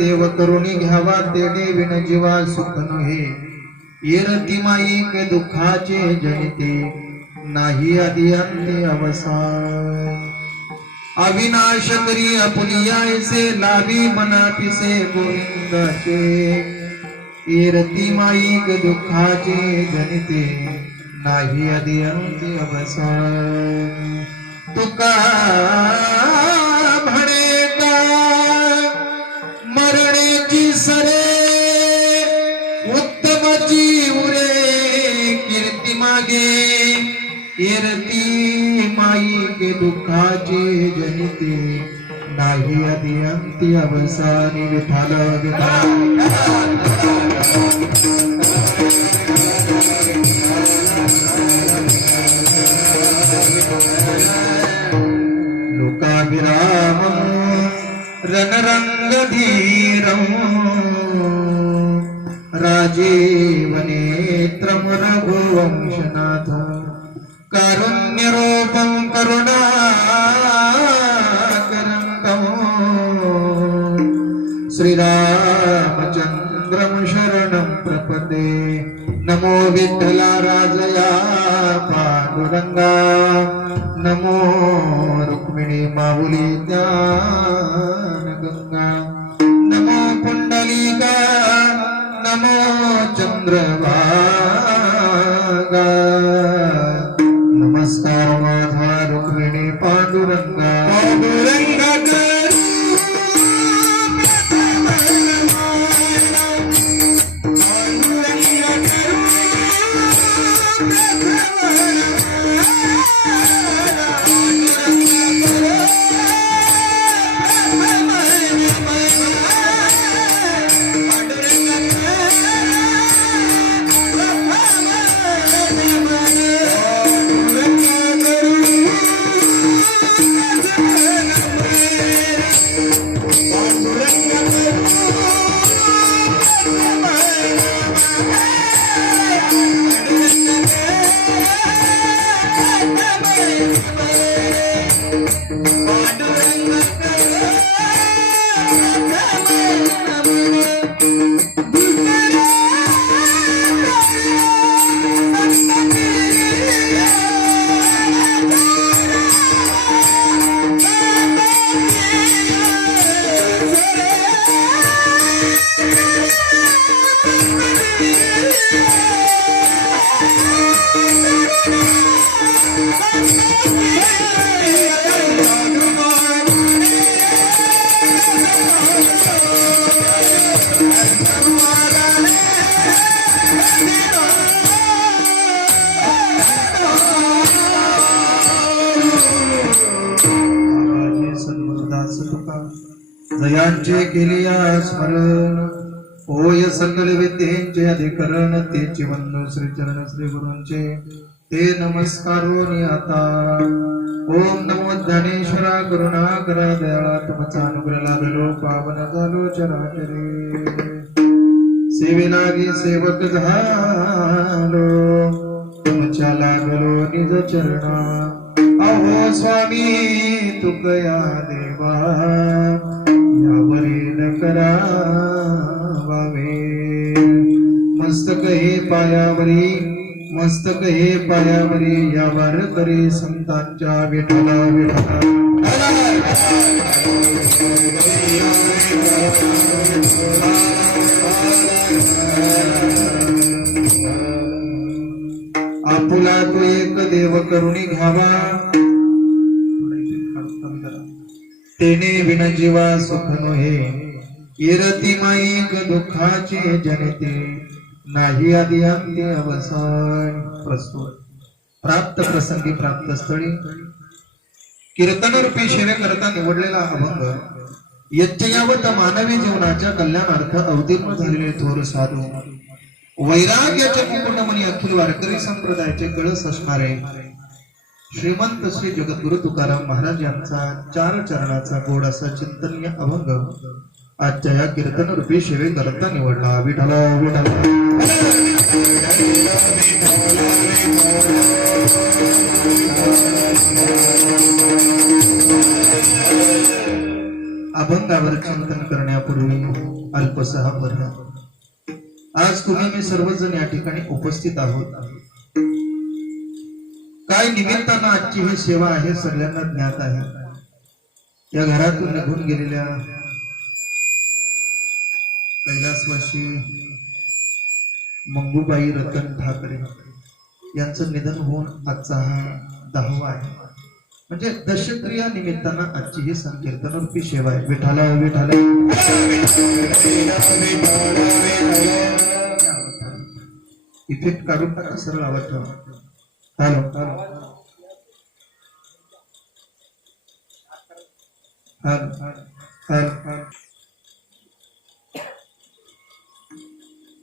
देव करुणी घ्यावा तेने विण जीवा सुख नहे येरती माईक दुःखाचे जनिते नाही आदि अंते अवसान अविनाश करी आपुलियासे लाभी मना पिसे गोविंदाचे येरती माईक दुःखाचे जनिते नाही आदि अंते अवसान तुका मरणेची सरे उत्तम जीवरे कीर्ती मागे येरती माई के दुःखाचे जनिते नाही आदि अंती अवसानी विठाल लोकाभिराम रणरंग धीरं राजीवनेत्रं रघुवंशनाथ कारुण्यरूपं करुणाकरं श्रीरामचन्द्रं शरणं प्रपदे नमो विठ्ठला राजया पांडुरंगा नमो रुक्मिणी माऊली ज्ञानगंगा नमो पुंडलिका नमो चंद्रभागा नमस्कार माझा रुक्मिणी पांडुरंगा पांडुरंगा जयांचे केलिया स्मरण होय सकल विद्येचे अधिकरण तेचे वंदन श्री चरण श्री गुरूंचे ते नमस्कारोनी आता ओम नमो ज्ञानेश्वरा करुणा करा दयाळा तुमचा अनुग्रह लाभलो पावन झालो चराचरे सेवे लागी सेवक झालो तुमच्या लागलो निज चरणा अहो स्वामी तुकया देवा यावरील करावे मस्तक हे पायावरी यावर करी संतांच्या विठला विठला आपुला तो एक देव करुणी घ्यावा तेने विण जीवा सुख नहे येरती माईक दुःखाचे जनते नाही आधी अंती अवसान. प्रस्तुत प्राप्त प्रसंगी प्राप्त स्थळी कीर्तन रूपी सेवेकरता निवडलेला अभंग यज्ञयावत मानवी जीवनाच्या कल्याणार्थ अवतीर्ण झालेले थोर साधू वैराग्याचे मुकुटमणी अखिल वारकरी संप्रदायाचे कळस असणारे श्रीमंत श्री जगद्गुरु तुकाराम महाराज यांचा 4 चरणाचा गोड असा चिंतनीय अभंग आजच्या या कीर्तन रूपी सेवेकरता निवडला. विठ्ठल विठ्ठल. अभंगावर चिंतन करण्यापूर्वी अल्पसहा पर्याय. आज तुम्ही मी सर्वजण या ठिकाणी उपस्थित आहोत. काय निमित्तानं आजची ही सेवा आहे सगळ्यांना ज्ञात आहे. या घरातून निघून गेलेल्या कैलासवासी मंगूबाई रतन ठाकरे यांचं निधन होऊन आजचा हा 10वा आहे. म्हणजे दशक्रिया निमित्तानं आजची ही संकीर्तन रूपी सेवा आहे. विठाला विठाला. इफेक्ट काढून टाका, सरळ आवाज ठेवा. Hello hello.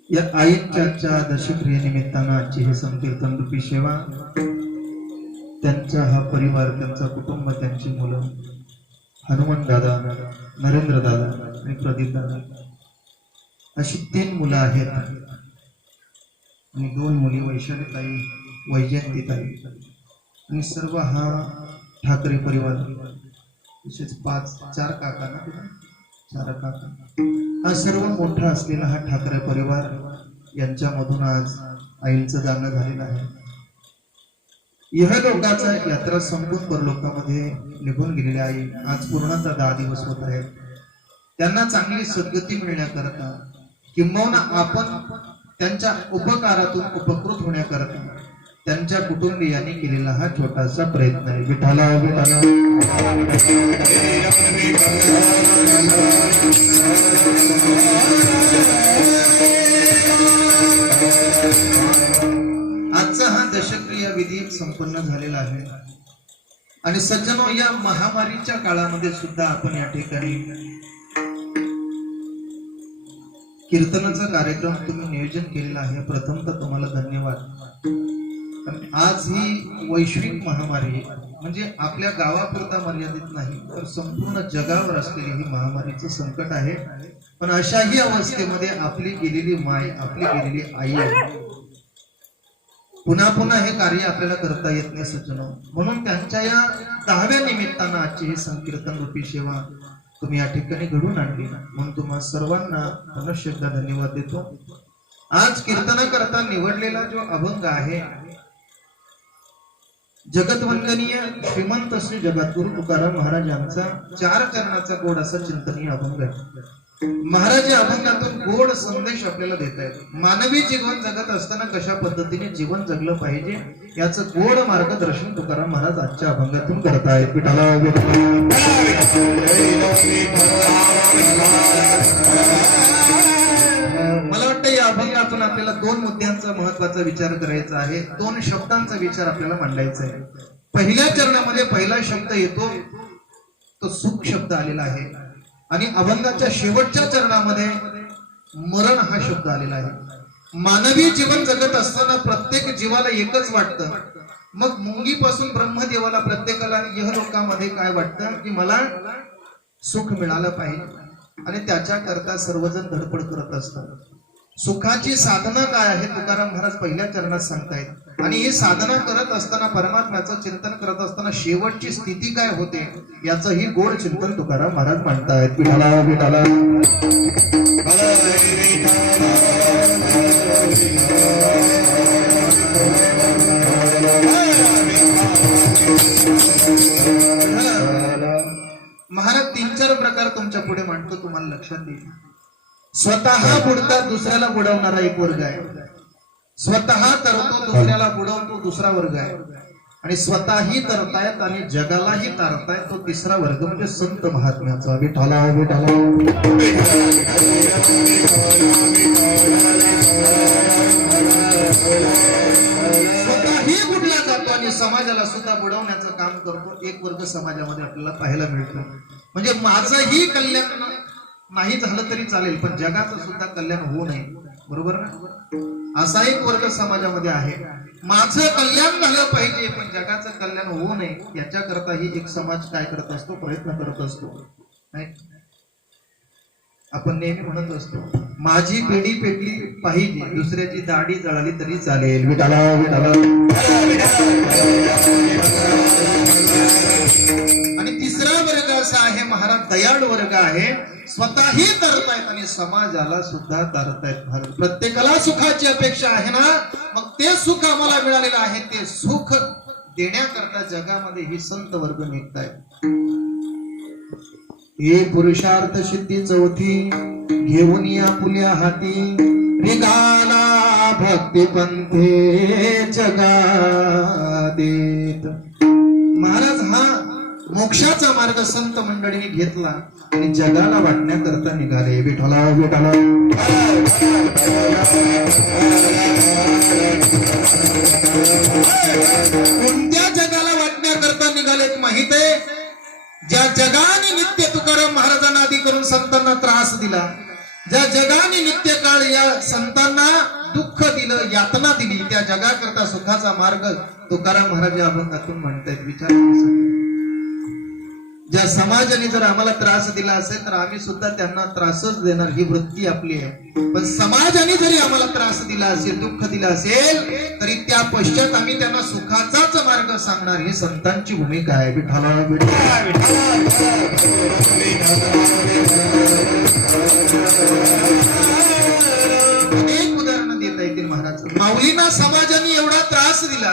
या आईच्या दशक्रिये निमित्तानं आजची ही संकीर्तन रूपी सेवा, त्यांचा हा परिवार, त्यांचा कुटुंब, त्यांची मुलं हनुमान दादा, नरेंद्र दादा आणि प्रदीप दादा अशी 3 मुलं आहेत आणि 2 मुली वैशाली ताई, वैजयंती ताई आणि सर्व हा ठाकरे परिवार. तसेच 4 काका ना, 4 काका. हा सर्व मोठा असलेला हा ठाकरे परिवार यांच्यामधून आज आईचं जाणं झालेलं आहे. यह लोकाचा यात्रा संपून परलोकामध्ये निघून गेलेली आई आज पूर्णतः 10 दिवस होत आहेत. त्यांना चांगली सद्गती मिळण्याकरता किंबहुना आपण त्यांच्या उपकारातून उपकृत होण्याकरता त्यांच्या कुटुंबियांनी केलेला हा छोटासा प्रयत्न आहे. विठाला विठाला. आजचा हा दशक्रिया विधी संपन्न झालेला आहे आणि सज्जनो, या महामारीच्या काळामध्ये सुद्धा आपण या ठिकाणी कीर्तनाचा कार्यक्रम तुम्ही नियोजन केलेला आहे. प्रथमतः तुम्हाला धन्यवाद. आज ही वैश्विक महामारी म्हणजे आपल्या गावापुरता मर्यादित नाही तर संपूर्ण जगावर असलेली ही महामारीचं संकट आहे. पण अशाही अवस्थेमध्ये आपली गेलेली माय, आपली गेलेली आई आहे. पुन्हा पुन्हा हे कार्य आपल्याला करता येत नाही सज्जनो. म्हणून त्यांच्या या 10व्या निमित्तानं आजची ही संकीर्तन रूपी सेवा तुम्ही या ठिकाणी घडून आणली म्हणून तुम्हा सर्वांना पुनश्च एकदा धन्यवाद देतो. आज कीर्तनाकरता निवडलेला जो अभंग आहे जगतवंदनीय श्रीमंत श्री जगद्गुरु तुकाराम महाराज यांचा 4 चरणाचा गोड असा चिंतनीय अभंग आहे. महाराज या अभंगातून गोड संदेश आपल्याला देत आहेत. मानवी जीवन जगत असताना कशा पद्धतीने जीवन जगलं पाहिजे याचं गोड मार्गदर्शन तुकाराम महाराज आजच्या अभंगातून करतायत. विठाला मला वाटतं या अभंगातून आपल्याला 2 मुद्द्यांचा महत्वाचा विचार करायचा आहे. 2 शब्दांचा विचार आपल्याला मांडायचा आहे. पहिल्या चरणामध्ये पहिला शब्द येतो तो सुख शब्द आलेला आहे आणि अभंगाच्या शेवटच्या चरणामध्ये मरण हा शब्द आलेला आहे. मानवी जीवन जगत असताना प्रत्येक जीवाला एकच वाटतं. मग मुंगीपासून ब्रह्मदेवाला प्रत्येकाला यह लोकामध्ये काय वाटतं की मला सुख मिळालं पाहिजे आणि त्याच्या करता सर्वजण धडपड करत असतात. सुखाची साधना काय आहे तुकाराम महाराज पहिल्या चरणात सांगतायत आणि ही साधना करत असताना परमात्म्याचं चिंतन करत असताना शेवटची स्थिती काय होते याचं ही गोड चिंतन तुकाराम महाराज मांडतायत. विठाला विठाला. महाराज 3-4 प्रकार तुमच्या पुढे मांडतो, तुम्हाला लक्षात देईल. स्वतः बुडतात दुसऱ्याला बुडवणारा एक वर्ग आहे. स्वतः तरतो दुसऱ्याला बुडवतो दुसरा वर्ग आहे. आणि स्वतःही तरतायत आणि जगालाही तारतायत. तो तिसरा वर्ग म्हणजे संत महात्म्याचा. विठाला विठाला स्वतःही बुडला जातो आणि समाजाला सुद्धा बुडवण्याचं काम करतो. एक वर्ग समाजामध्ये आपल्याला पाहायला मिळतो. म्हणजे माझंही कल्याण नाही झालं तरी चालेल, पण जगाचं सुद्धा कल्याण होऊ नये. बरोबर ना? असा एक वर्ग समाजामध्ये आहे. माझं कल्याण झालं पाहिजे पण जगाचं कल्याण होऊ नये याच्याकरताही एक समाज काय करत असतो, प्रयत्न करत असतो. आपण नेहमी म्हणत असतो माझी पिढी पेटली पाहिजे, दुसऱ्याची दाढी जळाली तरी चालेल. विठाला विठाला. आणि तिसरा वर्ग असा आहे महाराज, दयाळू वर्ग आहे. स्वतःही तरतायत आणि समाजाला सुद्धा तरतायत. महाराज प्रत्येकाला सुखाची अपेक्षा आहे ना, मग ते सुख आम्हाला मिळालेलं आहे. ते सुख देण्याकरता जगामध्ये ही संत वर्ग निघतायत. हे पुरुषार्थ सिद्धी चौथी घेऊन या पुल्या हाती, निघाला भक्ती पंथे जगा देत. महाराज हा मोक्षाचा मार्ग संत मंडळीने घेतला आणि जगाला वाटण्याकरता निघाले. विठाला विठाला. कोणत्या जगाला वाटण्याकरता निघालेत माहित आहे? ज्या जगाने नित्य तुकाराम महाराजांना आदी करून संतांना त्रास दिला, ज्या जगाने नित्य काळ या संतांना दुःख दिलं, यातना दिली, त्या जगाकरता सुखाचा मार्ग तुकाराम महाराज या अभंगातून म्हणतायत. विचार करा. ज्या समाजाने जर आम्हाला त्रास दिला असेल तर आम्ही सुद्धा त्यांना त्रासच देणार, ही वृत्ती आपली आहे. पण समाजाने जरी आम्हाला त्रास दिला असेल, दुःख दिलं असेल, तरी त्या पश्चात आम्ही त्यांना सुखाचाच मार्ग सांगणार, ही संतांची भूमिका आहे. विठाला अनेक उदाहरणं देता येतील महाराज. माऊलींना समाजाने एवढा त्रास दिला,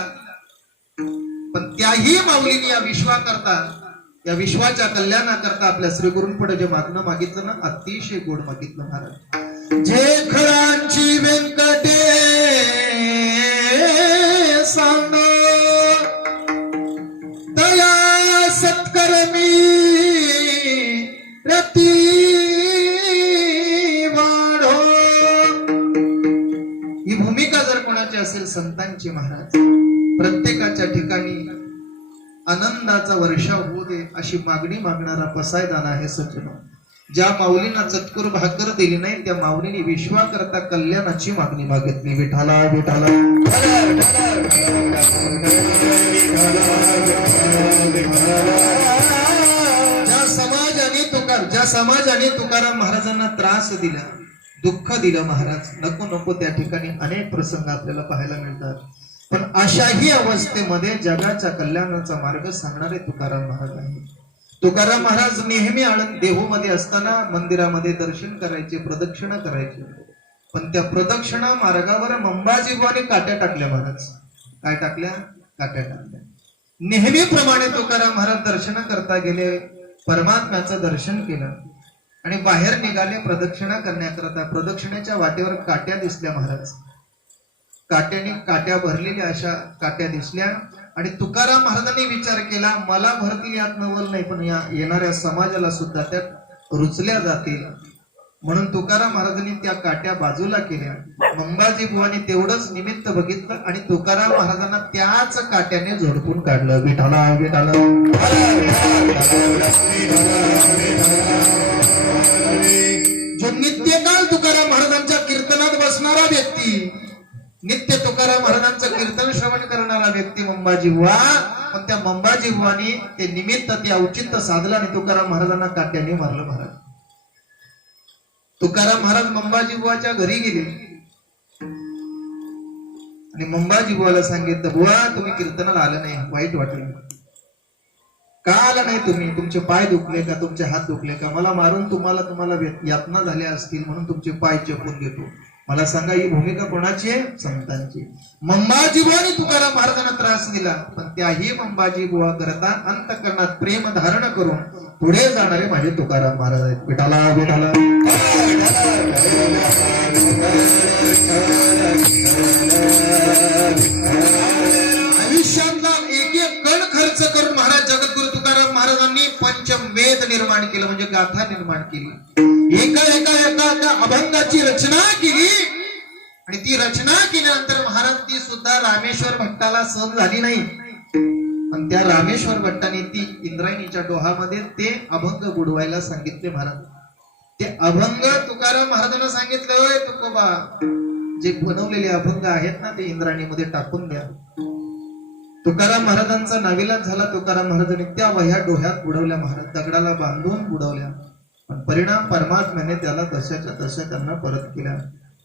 पण त्याही माऊलींनी या विश्वाकरता, या विश्वाच्या कल्याणाकरता आपल्या श्री गुरूंपुढे जे मागणं मागितलं ना, अतिशय गोड मागितलं महाराज. जे खळांची व्यंकटे सांग दया सत्कर्मी रती वाढो. ही भूमिका जर कोणाची असेल संतांची महाराज, प्रत्येकाच्या ठिकाणी आनंदाचा वर्षाव होऊ दे अशी मागणी मागणारा पसायदान आहे सज्जन. ज्या माऊलींना चतकुर भाकर दिली नाही त्या माऊलीने विश्वाकरता कल्याणाची मागणी मागितली. विठाला विठाला. ज्या समाजाने तुकाराम महाराजांना त्रास दिला, दुःख दिलं महाराज, नको नको त्या ठिकाणी अनेक प्रसंग आपल्याला पाहायला मिळतात. पण अशाही अवस्थेमध्ये जगाच्या कल्याणाचा मार्ग सांगणारे तुकाराम महाराज आहे. तुकाराम महाराज नेहमी आळंद देहूमध्ये असताना मंदिरामध्ये दर्शन करायचे, प्रदक्षिणा करायचे. पण त्या प्रदक्षिणा मार्गावर मंबाजीबाने काट्या टाकल्या महाराज. काय टाकल्या? काट्या टाकल्या. नेहमीप्रमाणे तुकाराम महाराज दर्शन करता गेले, परमात्म्याचं दर्शन केलं आणि बाहेर निघाले प्रदक्षिणा करण्याकरता. प्रदक्षिणेच्या वाटेवर काट्या दिसल्या महाराज. काट्याने काट्या भरलेल्या अशा काट्या दिसल्या आणि तुकाराम महाराजांनी विचार केला, मला भरतील यात नवल नाही, पण या येणाऱ्या समाजाला सुद्धा त्यात रुचल्या जातील. म्हणून तुकाराम महाराजांनी त्या काट्या बाजूला केल्या. मंबाजी बुवानी तेवढंच निमित्त बघितलं आणि तुकाराम महाराजांना त्याच काट्याने झोडपून काढलं. विठाला विठाला. जो नित्यकाल तुकाराम महाराजांच्या कीर्तनात बसणारा व्यक्ती, नित्य तुकाराम महाराजांचं कीर्तन श्रवण करणारा व्यक्ती मंबाजी बुवा, पण त्या मंबाजी बुवानी ते निमित्त, ते औचित्य साधलं आणि तुकाराम महाराजांना काट्याने मारलं. महाराज तुकाराम महाराज मंबाजी बुवाच्या घरी गेले आणि मंबाजी बुवाला सांगितलं, बुवा तुम्ही कीर्तनाला आलं नाही, वाईट वाटलं. का आलं नाही तुम्ही? तुमचे पाय दुखले का? तुमचे हात दुखले का? मला मारून तुम्हाला यातना झाल्या असतील म्हणून तुमचे पाय चेपून घेतो. मला सांगा, ही भूमिका कोणाची आहे? संतांची. मंबाजी बुवानी तुकाराम महाराजांना त्रास दिला, पण त्याही मंबाजी बुवा करता अंतःकरणात प्रेम धारण करून पुढे जाणारे माझे तुकाराम महाराज आहेत. विठाला विठाला. आयुष्यातला एक गाथा निर्माण केली, एका एका एका एका अभंगाची रचना केली आणि ती रचना केल्यानंतर महाराज ती सुद्धा रामेश्वर भट्टाला सहन झाली नाही. आणि त्या रामेश्वर भट्टाने ती इंद्रायणीच्या डोहामध्ये ते अभंग बुडवायला सांगितले महाराज. ते अभंग तुकाराम महाराजांना सांगितलं, होय तुकोबा, जे बनवलेले अभंग आहेत ना ते इंद्रायणीमध्ये टाकून द्या. तुकाराम महाराजांचा नाविलाज झाला. तुकाराम महाराजांनी त्या वह्या डोह्यात बुडवल्या महाराज, दगडाला बांधून बुडवल्या. पण परिणाम परमात्म्याने त्याला तशाच्या तशा त्यांना परत केला.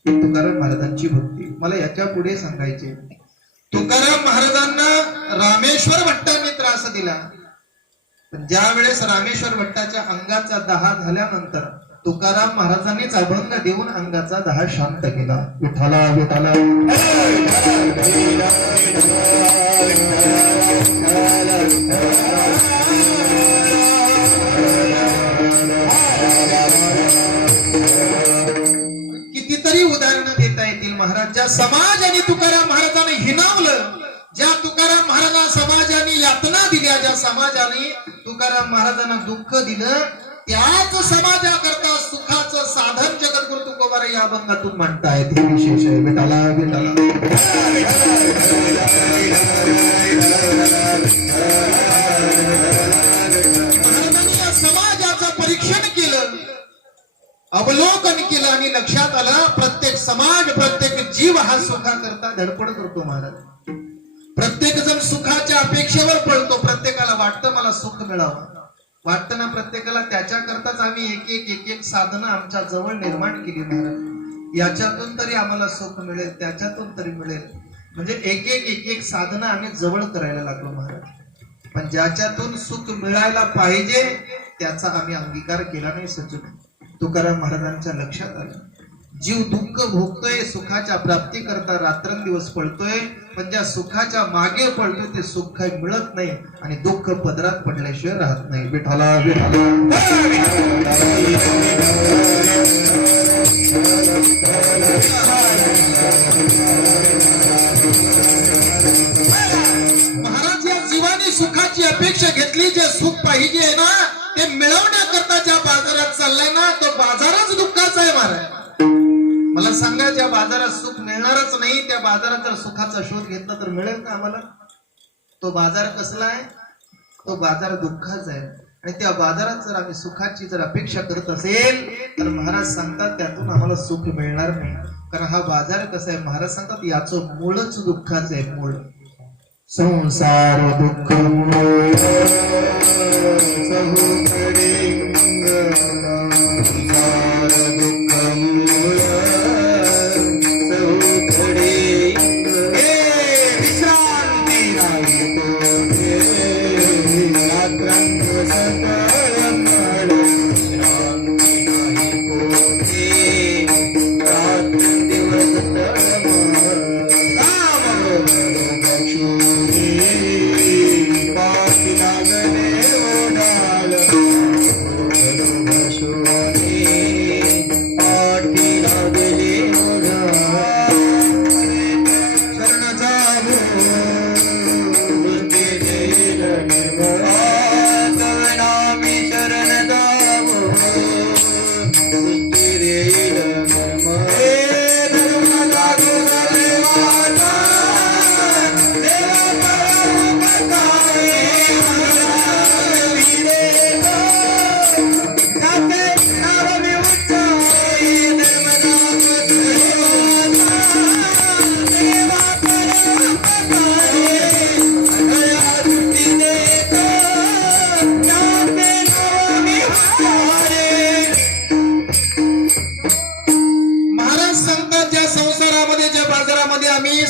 तुकाराम महाराजांची भक्ती. मला याच्या पुढे सांगायचे, तुकाराम महाराजांना रामेश्वर भट्टांनी त्रास दिला, पण ज्या वेळेस रामेश्वर भट्टाच्या अंगाचा दाह झाल्यानंतर तुकाराम महाराजांनीच अभंग देऊन अंगाचा दाह शांत केला. विठाला विठाला कितीतरी उदाहरणं देता येतील महाराज. ज्या समाजाने तुकाराम महाराजांना हिणावलं, ज्या तुकाराम महाराजांना समाजाने यातना दिल्या, ज्या समाजाने तुकाराम महाराजांना दुःख दिलं, त्याच समाजाकरता सुखाचं साधन जगद्गुरु तुकोबा या अभंगातून म्हणतायत. हे विशेष आहे. विठाला विठाला महाराजांनी या समाजाचं परीक्षण केलं, अवलोकन केलं आणि लक्षात आलं प्रत्येक समाज, प्रत्येक जीव हा सुखाकरता धडपड करतो महाराज. प्रत्येक जण सुखाच्या अपेक्षेवर पळतो. प्रत्येकाला वाटतं मला सुख मिळावं, वाटतं ना प्रत्येकाला. त्याच्याकरताच आम्ही एक एक एक एक साधनं आमच्या जवळ निर्माण केली महाराज. याच्यातून तरी आम्हाला सुख मिळेल, त्याच्यातून तरी मिळेल, म्हणजे एक एक एक एक साधनं आम्ही जवळ करायला लागलो महाराज. पण ज्याच्यातून सुख मिळायला पाहिजे त्याचा आम्ही अंगीकार केला नाही सज्जन. तुकाराम महाराजांच्या लक्षात आलं, जीव दुःख भोगतोय, सुखाच्या प्राप्ती करता रात्रंदिवस पळतोय, पण ज्या सुखाच्या मागे पळतोय ते सुख काही मिळत नाही आणि दुःख पदरात पडल्याशिवाय राहत नाही. विठाला विठाला महाराज, या जीवाने सुखाची अपेक्षा घेतली, जे सुख पाहिजे आहे ना ते मिळवण्याकरता ज्या बाजारात चाललाय ना तो बाजारच दुःखाचा आहे महाराज. मला सांगा, ज्या बाजारात सुख मिळणारच नाही त्या बाजारात जर सुखाचा शोध घेतला तर मिळेल का आम्हाला? तो बाजार कसला आहे? तो बाजार दुःखाचा आहे. आणि त्या बाजारात जर आम्ही सुखाची जर अपेक्षा करत असेल तर महाराज सांगतात त्यातून आम्हाला सुख मिळणार नाही. कारण हा बाजार कसा आहे, महाराज सांगतात याचं मूळच दुःखाचं आहे. मूळ संसार दुःख मूळ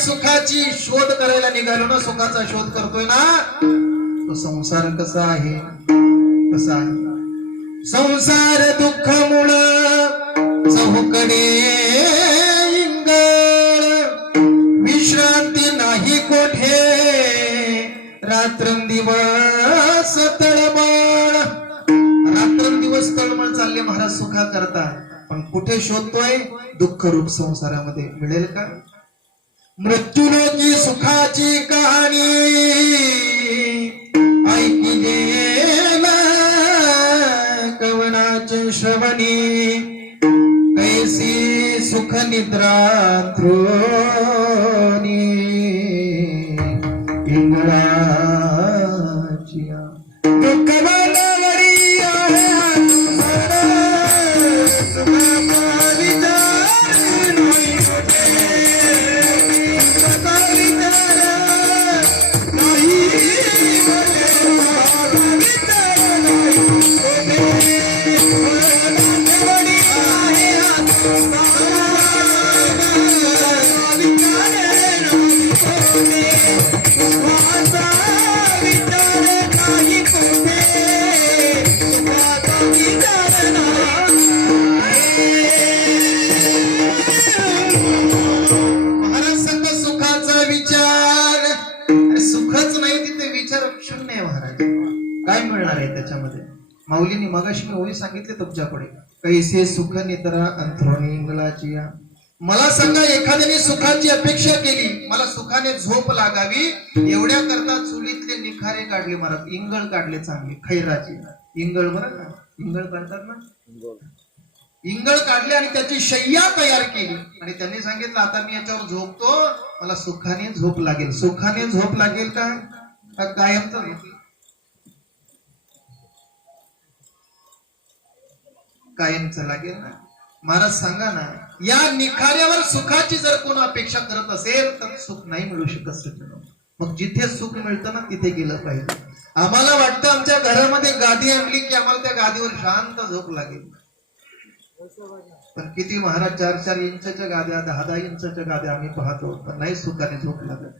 सुखाची शोध करायला निघालो ना, सुखाचा शोध करतोय ना, तो संसार कसा आहे? कसा आहे संसार? दुःख मुळ चहूकडे इंगळ, विश्रांती नाही कोठे, रात्रंदिवस तळमळ. रात्रंदिवस तळमळ चालले महाराज सुखा करता, पण कुठे शोधतोय? दुःख रूप संसारामध्ये. मिळेल का? मृत्यूलोकी सुखाची कहाणी ऐकली कवना श्रवणी कैसी सुख निद्रा थ्रोनी इंगळाचिया दुःख मानवरी आहे तुम्हाला सुख विचार नाही कुठे सुख विचार नाही काय मिळणार आहे त्याच्यामध्ये? माऊलींनी मगाशी मी ओळी सांगितले तुमच्याकडे, कैसे सुख निद्रा अंथरुणी इंगळाचिया. मला सांगा, एखाद्याने सुखाची अपेक्षा केली, मला सुखाने झोप लागावी एवढ्या करता चुलीतले निखारे काढले, महाराज इंगळ काढले चांगले खैराची इंगळ, बरं का इंगळ काढतात ना, इंगळ काढले आणि त्याची शय्या तयार केली आणि त्यांनी सांगितलं आता मी याच्यावर झोपतो, मला सुखाने झोप लागेल. सुखाने झोप लागेल का कायमच कायमच लागेल ना? महाराज सांगा ना, या निखाऱ्यावर सुखाची जर कोण अपेक्षा करत असेल तर सुख नाही मिळू शकत सज्जनो. मग जिथे सुख मिळतं ना तिथे गेलं पाहिजे. आम्हाला वाटतं आमच्या घरामध्ये गादी आणली की आम्हाला त्या गादीवर शांत झोप लागेल, पण किती महाराज 4-4 इंचाच्या गाद्या 10-10 इंचाच्या गाद्या आम्ही पाहतो, पण नाही सुखाने झोप लागत.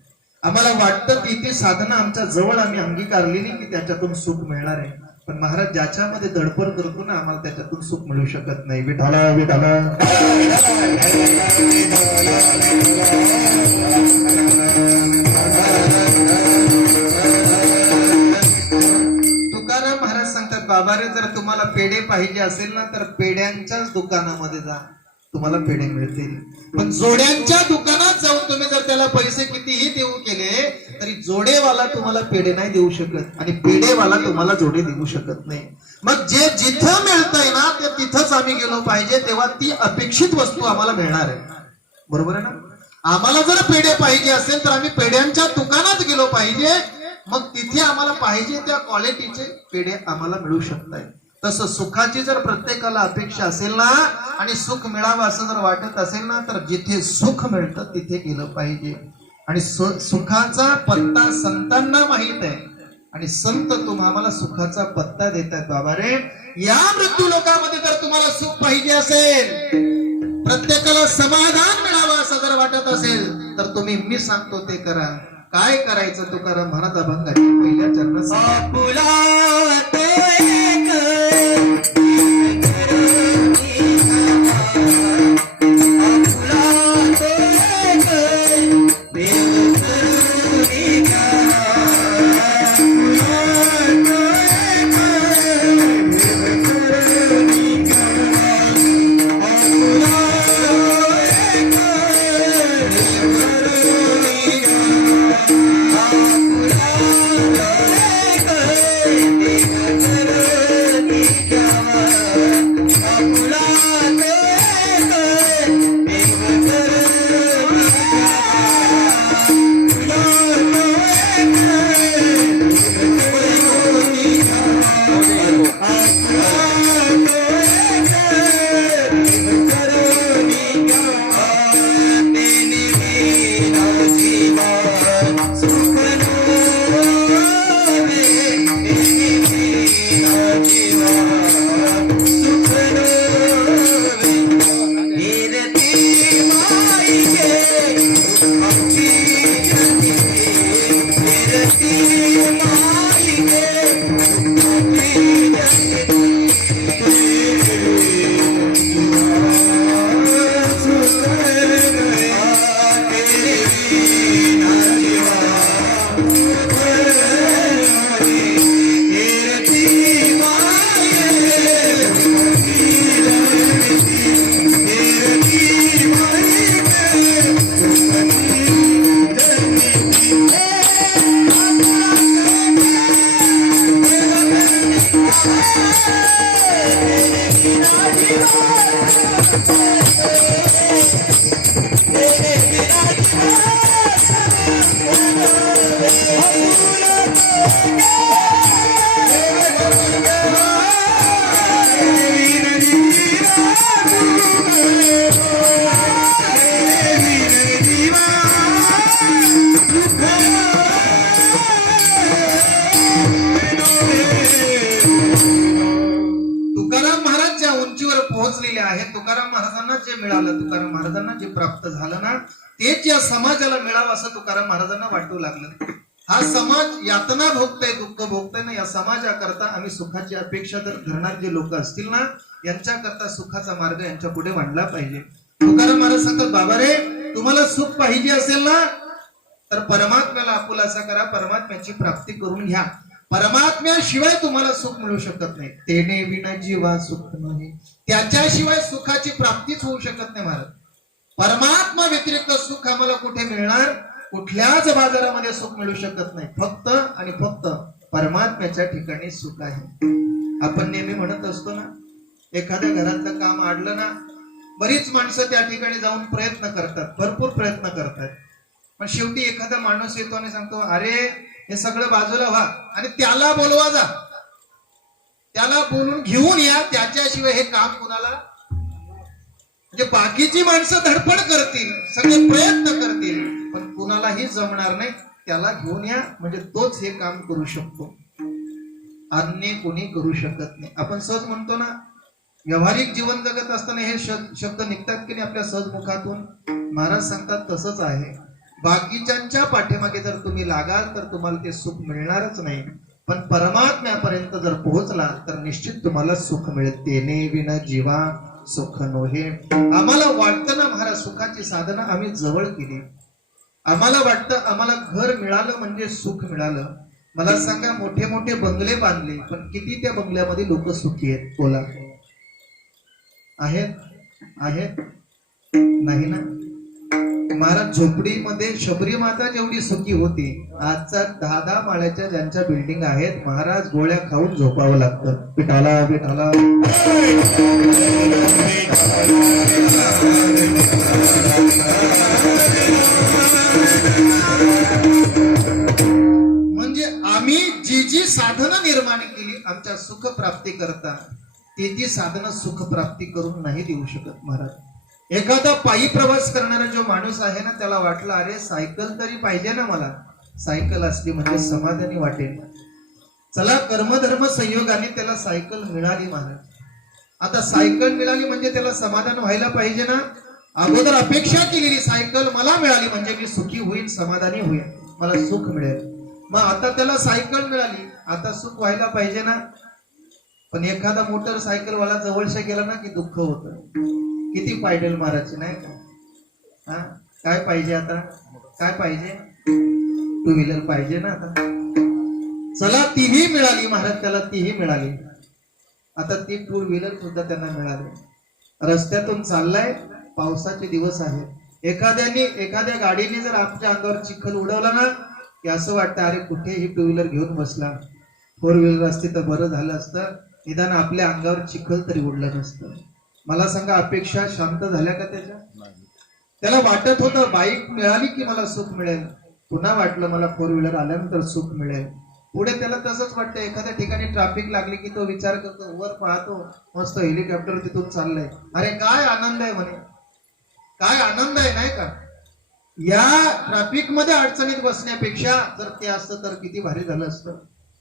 आम्हाला वाटतं तिथे साधना आमच्या जवळ आम्ही अंगीकारली नाही की त्याच्यातून सुख मिळणार आहे, पण महाराज ज्याच्यामध्ये धडपड करतो ना आम्हाला त्याच्यातून सुख मिळू शकत नाही. विठाला विठाला तुकाराम महाराज सांगतात, बाबा रे जर तुम्हाला पेढे पाहिजे असेल ना तर पेढ्यांच्याच दुकानामध्ये जा, तुम्हाला पेढे मिळतील. पण जोड्यांच्या दुकानात जाऊन तुम्ही जर त्याला पैसे कितीही देऊ केले तरी जोडेवाला तुम्हाला पेढे नाही देऊ शकत आणि पेढेवाला तुम्हाला जोडे देऊ शकत नाही. मग जे जिथं मिळतंय ना ते तिथंच आम्ही गेलो पाहिजे, तेव्हा ती अपेक्षित वस्तू आम्हाला मिळणार आहे. बरोबर आहे ना? आम्हाला जर पेढे पाहिजे असेल तर आम्ही पेढ्यांच्या दुकानात गेलो पाहिजे, मग तिथे आम्हाला पाहिजे त्या क्वालिटीचे पेढे आम्हाला मिळू शकतात. तसं सुखाची जर प्रत्येकाला अपेक्षा असेल ना आणि सुख मिळावं असं जर वाटत असेल ना तर जिथे सुख मिळतं तिथे गेलं पाहिजे. आणि सुखाचा पत्ता संतांना माहित आहे आणि संत तुम्हाला सुखाचा पत्ता देतात. बाबा रे, या मृत्यू लोकांमध्ये जर तुम्हाला सुख पाहिजे असेल, प्रत्येकाला समाधान मिळावं असं जर वाटत असेल तर तुम्ही मी सांगतो ते करा. काय करायचं? तुकाराम महाराज अभंगाच्या पहिल्या चरणात तुकाराम महाराजांना जे प्राप्त झालं ना तेच या समाजाला मिळावं असं तुकाराम महाराजांना वाटू लागलं. हा समाज यातना भोगताय, दुःख भोगताय ना, या समाजाकरता आम्ही सुखाची अपेक्षा जर धरणारे जे लोक असतील ना यांच्याकरता सुखाचा मार्ग यांच्या पुढे मांडला पाहिजे. तुकाराम महाराज सांगतात, बाबा रे, तुम्हाला सुख पाहिजे असेल ना तर परमात्म्याला आपुलासा करा, परमात्म्याची प्राप्ती करून घ्या. परमात्म्याशिवाय तुम्हाला सुख मिळू शकत नाही. तेने विना जीवा सुख नाही, त्याच्याशिवाय सुखाची प्राप्तीच होऊ शकत नाही महाराज. परमात्मा व्यतिरिक्त सुख आम्हाला कुठे मिळणार? कुठल्याच बाजारामध्ये सुख मिळू शकत नाही. फक्त आणि फक्त परमात्म्याच्या ठिकाणी सुख आहे. आपण नेहमी म्हणत असतो ना, एखाद्या घरातलं काम अडलं ना, बरीच माणसं त्या ठिकाणी जाऊन प्रयत्न करतात, भरपूर प्रयत्न करतात, पण शेवटी एखादा माणूस येतो आणि सांगतो, अरे हे सगळं बाजूला व्हा आणि त्याला बोलवा जा, त्याला बोलून घेऊन या, त्याच्याशिवाय हे काम कुणाला. म्हणजे बाकीची माणसं धडपड करतील, सगळे प्रयत्न करतील, पण कुणालाही जमणार नाही. त्याला घेऊन या म्हणजे तोच हे काम करू शकतो, अन्य कोणी करू शकत नाही. आपण सहज म्हणतो ना, व्यावहारिक जीवन जगत असताना हे शब्द निघतात की नाही आपल्या सहज मुखातून. महाराज सांगतात तसंच आहे. बाकीच्यांच्या पाठीमागे जर तुम्ही लागाल तर तुम्हाला ते सुख मिळणारच नाही, पण परमात्म्यापर्यंत जर पोहोचला तर निश्चित तुम्हाला सुख मिळेल. तेने विना जीवा सुख नोहे. आम्हाला वाटतं ना महाराज, सुखाची साधना आम्ही जवळ केली, आम्हाला वाटतं आम्हाला घर मिळालं म्हणजे सुख मिळालं. मला सांगा, मोठे मोठे बंगले बांधले, पण किती त्या बंगल्यामध्ये लोक सुखी आहेत? बोला, आहेत? आहेत? नाही ना. महाराज झोपडीमध्ये शबरी माता जेवढी सुखी होती, आजचा 10-10 माळ्याच्या ज्यांच्या बिल्डिंग आहेत, महाराज गोळ्या खाऊन झोपावं लागतं. पिठाला पिठाला म्हणजे आम्ही जी जी साधनं निर्माण केली आमच्या सुख प्राप्ती करता, ती साधनं सुख प्राप्ती करून नाही देऊ शकत महाराज. एखादा पायी प्रवास करणारा जो माणूस आहे ना, त्याला वाटलं, अरे सायकल तरी पाहिजे ना मला, सायकल असली म्हणजे समाधानी वाटेल. चला, कर्मधर्म संयोगाने त्याला सायकल मिळाली महाराज. आता सायकल मिळाली म्हणजे त्याला समाधान व्हायला पाहिजे ना. अगोदर अपेक्षा केलेली, सायकल मला मिळाली म्हणजे मी सुखी होईल, समाधानी होईल, मला सुख मिळेल. मग आता त्याला सायकल मिळाली, आता सुख व्हायला पाहिजे ना. पण एखादा मोटरसायकलवाला जवळशा गेला ना की दुःख होतं. किती पायडल मारायचे नाही का? हा, काय पाहिजे आता? काय पाहिजे? टू व्हीलर पाहिजे ना आता. चला, तीही मिळाली महाराज, त्याला तीही मिळाली. आता ती टू व्हीलर सुद्धा त्यांना मिळाली. रस्त्यातून चाललाय, पावसाचे दिवस आहेत, एखाद्या गाडीने जर आमच्या अंगावर चिखल उडवला ना की असं वाटतं, अरे कुठे ही टू व्हीलर घेऊन बसला, 4 व्हीलर असते तर बरं झालं असतं, निदान आपल्या अंगावर चिखल तरी उडलं नसतं. मला सांगा, अपेक्षा शांत झाल्या का त्याच्या? त्याला वाटत होतं बाईक मिळाली की मला सुख मिळेल, पुन्हा वाटलं मला 4 व्हीलर आल्यानंतर सुख मिळेल. पुढे त्याला तसंच वाटतं, एखाद्या ठिकाणी ट्रॅफिक लागली की तो विचार करतो, वर पाहतो, मस्त हेलिकॉप्टर तिथून चाललंय, अरे काय आनंद आहे म्हणे, काय आनंद आहे नाही का. या ट्रॅफिक मध्ये अडचणीत बसण्यापेक्षा जर ते असतं तर किती भारी झालं असतं.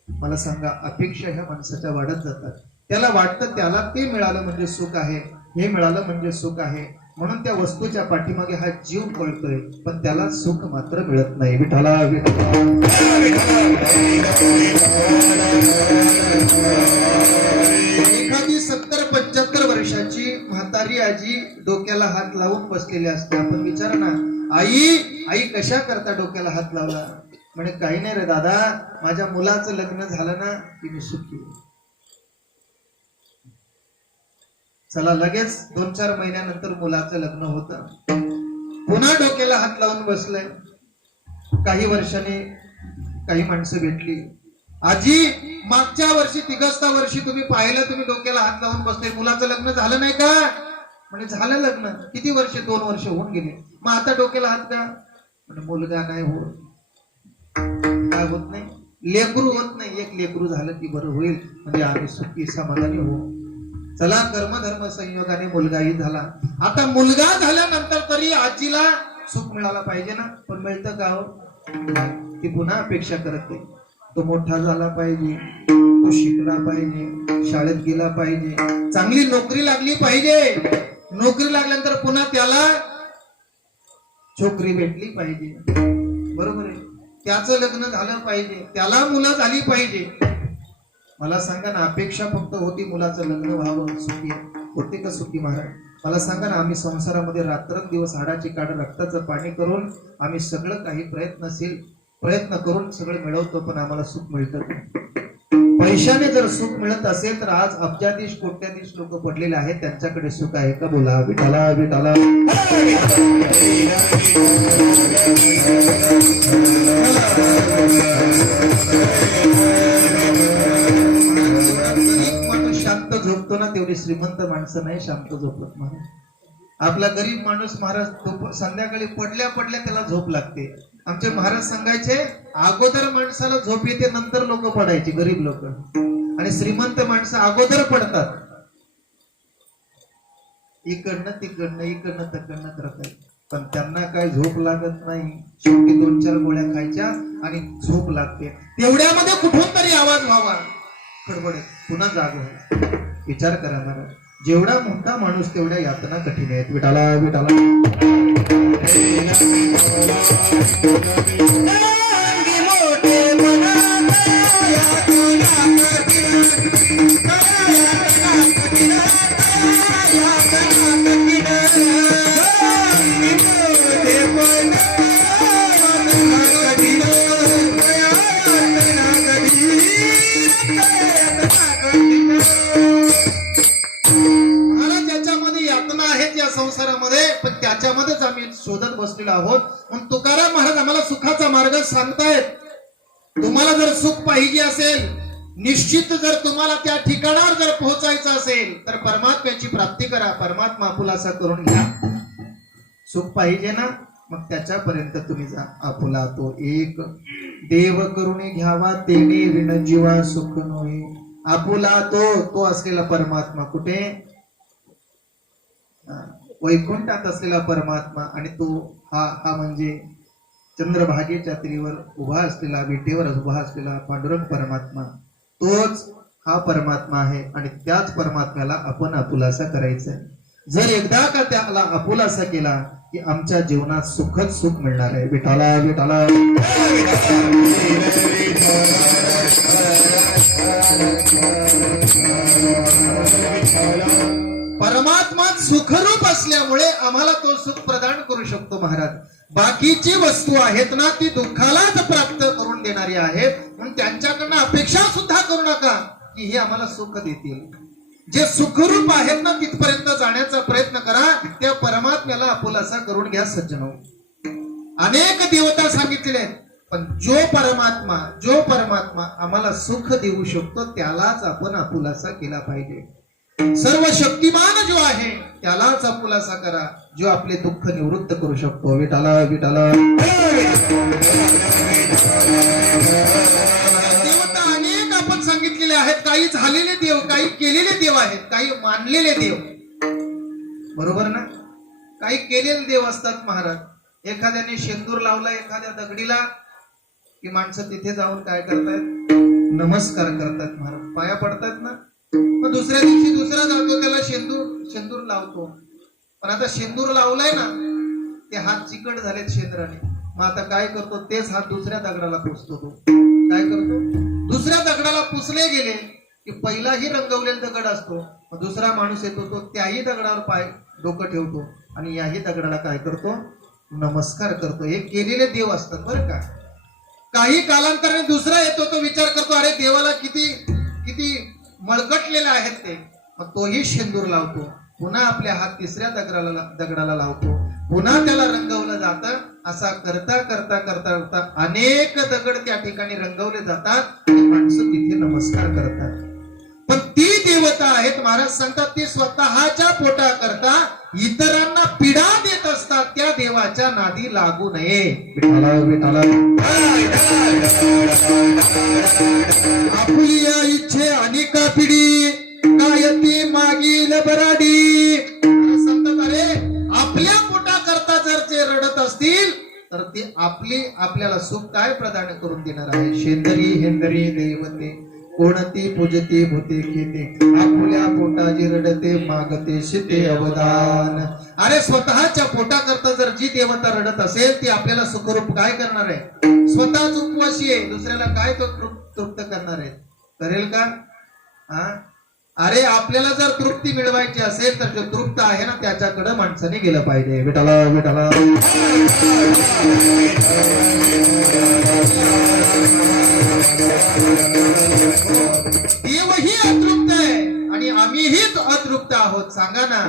मला सांगा, अपेक्षा ह्या माणसाच्या वाढत जातात. त्याला वाटतं त्याला ते मिळालं म्हणजे सुख आहे, हे मिळालं म्हणजे सुख आहे, म्हणून त्या वस्तूच्या पाठीमागे हा जीव पळतोय, पण त्याला सुख मात्र मिळत नाही. विठाला एखादी 70-75 वर्षाची म्हातारी आजी डोक्याला हात लावून बसलेली असते. आपण विचार ना, आई कशा करता डोक्याला हात लावला? म्हणे, काही नाही रे दादा, माझ्या मुलाचं लग्न झालं ना की मी सुखी. चला, लगेच 2-4 महिन्यानंतर मुलाचं लग्न होतं, पुन्हा डोक्याला हात लावून बसलंय. काही वर्षांनी काही माणसं भेटली, आजी मागच्या वर्षी 30 वर्षी तुम्ही पाहिलं, तुम्ही डोक्याला हात लावून बसले, मुलाचं लग्न झालं नाही का? म्हणजे झालं लग्न. किती वर्ष? 2 वर्ष होऊन गेले. मग आता डोक्याला हात का? म्हणजे मुलगा नाही होत. काय होत नाही? लेकरू होत नाही. एक लेकरू झालं की बरं होईल, म्हणजे आम्ही सुखी समाधानी हो. चला, कर्मधर्म संयोगाने मुलगाही झाला. आता मुलगा झाल्यानंतर तरी आजीला सुख मिळाला पाहिजे ना, पण मिळतं का हो? ती पुन्हा अपेक्षा करते, तो मोठा झाला पाहिजे, तो शिकला पाहिजे, शाळेत गेला पाहिजे, चांगली नोकरी लागली पाहिजे. नोकरी लागल्यानंतर पुन्हा त्याला छोकरी भेटली पाहिजे, बरोबर आहे, त्याचं लग्न झालं पाहिजे, त्याला मुलं झाली पाहिजे. मला सांगा ना, अपेक्षा फक्त होती मुलाचं लग्न व्हावं, सुखी होते का सुखी महाराज? मला सांगा ना, आम्ही संसारामध्ये रात्रंदिवस हाडाची काढ रक्ताचं पाणी करून आम्ही सगळं काही प्रयत्न करून सगळं मिळवतो, पण आम्हाला सुख मिळतं. पैशाने जर सुख मिळत असेल तर आज अब्जाधीश कोट्याधीश लोक पडलेले आहेत, त्यांच्याकडे सुख आहे का? बोला विठाला विठाला. माणूस शांत झोपतो ना, तेवढी श्रीमंत माणसं नाही शांत झोपत महाराज. आपला गरीब माणूस महाराज संध्याकाळी पडल्या पडल्या त्याला झोप लागते. आमचे महाराज सांगायचे, अगोदर माणसाला झोप येते, नंतर लोक पडायची, गरीब लोक, आणि श्रीमंत माणसं अगोदर पडतात. इकडनं तिकडनं इकडनं तिकडनं करत आहे, पण त्यांना काय झोप लागत नाही. शेवटी 2-4 गोळ्या खायच्या आणि झोप लागते. तेवढ्यामध्ये कुठून तरी आवाज व्हावा, खडबडत पुन्हा जाग व्हायचा. विचार करा महाराज, जेवढा मोठा माणूस तेवढ्या यातना कठीण आहेत. विठाला विठाला. संसारामध्ये, पण त्याच्यामध्येच आम्ही शोधत बसलेलो आहोत. म्हणून तुकाराम महाराज आम्हाला सुखाचा मार्ग सांगतायत. तुम्हाला जर सुख पाहिजे असेल, निश्चित जर तुम्हाला त्या ठिकाणावर जर पोहोचायचं असेल तर परमात्म्याची प्राप्ती करा, परमात्मा आपुलासा करून घ्या. सुख पाहिजे ना, मग त्याच्यापर्यंत तुम्ही जा. आपुला तो एक देव करून घ्यावा, तेने विण जीवा सुख नोहे. आपुला तो असलेला परमात्मा कुठे? वैकुंठात असलेला परमात्मा. आणि तो हा म्हणजे चंद्रभागेच्या तीरावर उभा असलेला, विटेवर उभा असलेला पांडुरंग परमात्मा, तोच हा परमात्मा आहे. आणि त्याच परमात्म्याला आपण आपुलासा करायचा. जर एकदा का त्याला आपुलासा केला की आमच्या जीवनात सुखच सुख मिळणार आहे. विठाला विठाला. परमात्मा सुखरूप असल्यामुळे आम्हाला तो सुख प्रदान करू शकतो महाराज. बाकीची वस्तू आहेत ना, ती दुःखालाच प्राप्त करून देणारी आहेत. म्हणून त्यांच्याकडनं अपेक्षा सुद्धा करू नका की हे आम्हाला सुख देतील. जे सुखरूप आहेत ना, तिथपर्यंत जाण्याचा प्रयत्न करा. त्या परमात्म्याला आपुलासा करून घ्या सज्जनो. अनेक देवता सांगितलेले, पण जो परमात्मा आम्हाला सुख देऊ शकतो त्यालाच आपण आपुलासा केला पाहिजे. सर्व शक्तिमान जो आहे त्यालाच आपुलासा करा, जो आपले दुःख निवृत्त करू शकतो. विठाला विठाला. देवता अनेक आपण सांगितलेले आहेत. काही झालेले देव, काही केलेले देव आहेत, काही मानलेले देव, बरोबर ना. काही केलेले देव असतात महाराज. एखाद्याने शेंदूर लावला एखाद्या दगडीला की माणसं तिथे जाऊन काय करतायत? नमस्कार करतात महाराज, पाया पडतात ना. मग दुसऱ्या दिवशी दुसरा जातो, त्याला शेंदूर लावतो. पण आता शेंदूर लावलाय ना, ते हात चिकट झालेत शेंद्राने. मग आता काय करतो? तेच हात दुसऱ्या दगडाला पुसतो. तो काय करतो? दुसऱ्या दगडाला पुसले गेले की पहिलाही रंगवलेला दगड असतो, मग दुसरा माणूस येतो, तो त्याही दगडावर पाय डोकं ठेवतो आणि याही दगडाला काय करतो? नमस्कार करतो. हे केलेले देव असतात बरं का. काही कालांतराने दुसरा येतो, तो विचार करतो, अरे देवाला किती मळकटलेले आहेत ते. मग तोही शेंदूर लावतो. पुन्हा आपल्या हात तिसऱ्या दगडाला लावतो. पुन्हा त्याला रंगवलं जातं. असा करता करता करता करता अनेक दगड त्या ठिकाणी रंगवले जातात. माणसं तिथे नमस्कार करतात. पण ती देवता आहेत, महाराज सांगतात, ती स्वतःच्या पोटा करता इतरांना पीडा देत असतात. त्या देवाच्या नादी लागू नये. आपली इच्छे अनेका पिढी काय ती मागील बराडी. सांगतात, अरे आपल्या पोटा करता जर ते रडत असतील तर ते आपल्याला सुख काय प्रदान करून देणार आहे? शेंदरी हेंदरी देवते कोणती पूजती भूते खेते आपुल्या पोटाजी रडते मागते शिते अवदान. अरे स्वतःच्या पोटाकरता जर जी देवता रडत असेल ती आपल्याला सुखरूप काय करणार आहे? स्वतःच उपवासी आहे, दुसऱ्याला काय तो तृप्त करणार आहे? करेल का? अरे आपल्याला जर तृप्ती मिळवायची असेल तर जो तृप्त आहे ना त्याच्याकडे माणसाने गेलं पाहिजे. विठाला विठाला देवही अतृप्त आहे आणि आम्हीही अतृप्त आहोत. सांगा ना,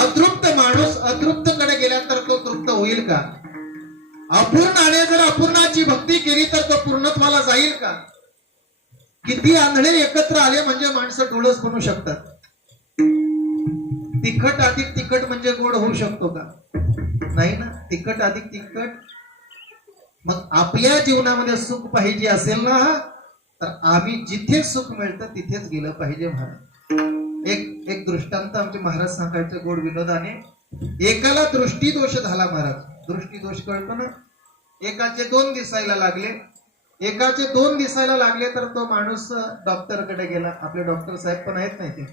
अतृप्त माणूस अतृप्तकडे गेल्यानंतर तो तृप्त होईल का? अपूर्णाने जर अपूर्णाची भक्ती केली तर तो पूर्णत्वाला जाईल का? किती आंधळे एकत्र आले म्हणजे माणसं डोळस बनू शकतात. तिखट अधिक तिखट म्हणजे गोड होऊ शकतो का? नाही ना. तिखट अधिक तिखट. मग आपल्या जीवनामध्ये सुख पाहिजे असेल ना तर आम्ही जिथे सुख मिळतं तिथेच गेलं पाहिजे. महाराज एक दृष्टांत आमचे महाराज सांगायचे गोड विनोदाने. एकाला दृष्टीदोष झाला. महाराज दृष्टीदोष कळतो ना. एकाचे 2 दिसायला लागले. एकाचे 2 दिसायला लागले तर तो माणूस डॉक्टरकडे गेला. आपले डॉक्टर साहेब पण आहेत नाही ते.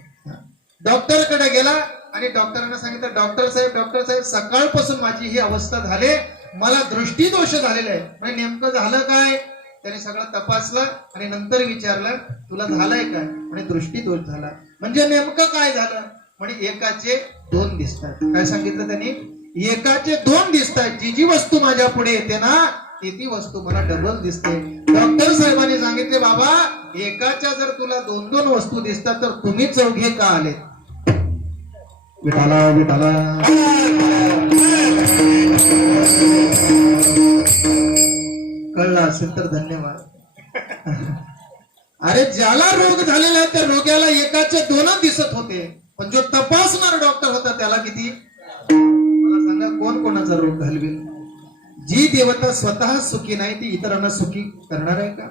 डॉक्टरकडे गेला आणि डॉक्टरांना सांगितलं, डॉक्टर साहेब सकाळपासून माझी ही अवस्था झाली, मला दृष्टीदोष झालेला आहे. म्हणजे नेमकं झालं काय? त्याने सगळं तपासलं आणि नंतर विचारलं, तुला झालंय काय? म्हणजे दृष्टीदोष झाला. म्हणजे नेमकं काय झालं? म्हणजे एकाचे 2 दिसतात. काय सांगितलं त्यांनी? एकाचे 2 दिसतात. जी वस्तू माझ्या पुढे येते ना ती वस्तू मला डबल दिसते. डॉक्टर साहेबांनी सांगितले, बाबा एकाच्या जर तुला 2 वस्तू दिसतात तर तुम्ही चौघे का आले? विठाला विठाला कळलं असेल तर धन्यवाद. अरे ज्याला रोग झालेला आहे त्या रोग्याला एकाचे 2 दिसत होते, पण जो तपासणार डॉक्टर होता त्याला किती? मला सांगा, कोण कोणाचा रोग घालवेल? जी देवता स्वतः सुखी नाही ती इतरांना सुखी करणार आहे का?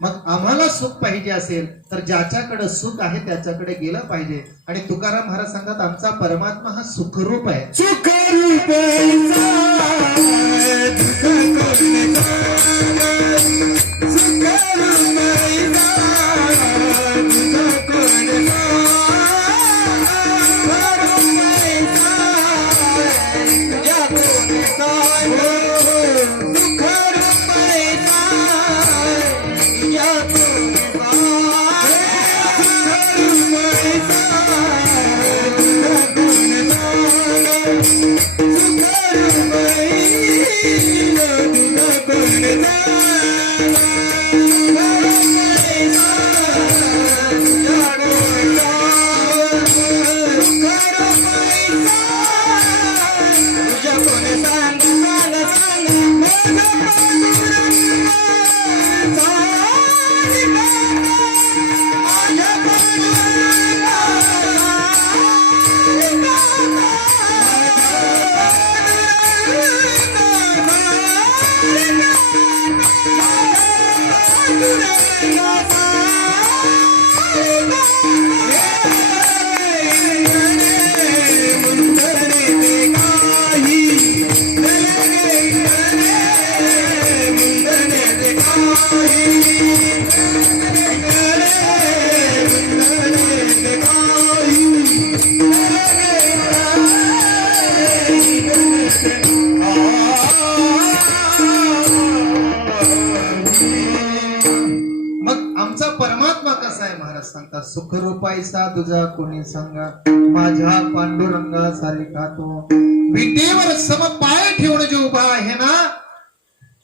मग आम्हाला सुख पाहिजे असेल तर ज्याच्याकडे सुख आहे त्याच्याकडे गेलं पाहिजे. आणि तुकाराम महाराज सांगतात, आमचा परमात्मा हा सुखरूप आहे. सुखरूप सुखरूपायचा तुझा कोणी सांगा, माझ्या पांडुरंगा सारिका तो. विटेवर सम पाय ठेवून जो उभा आहे ना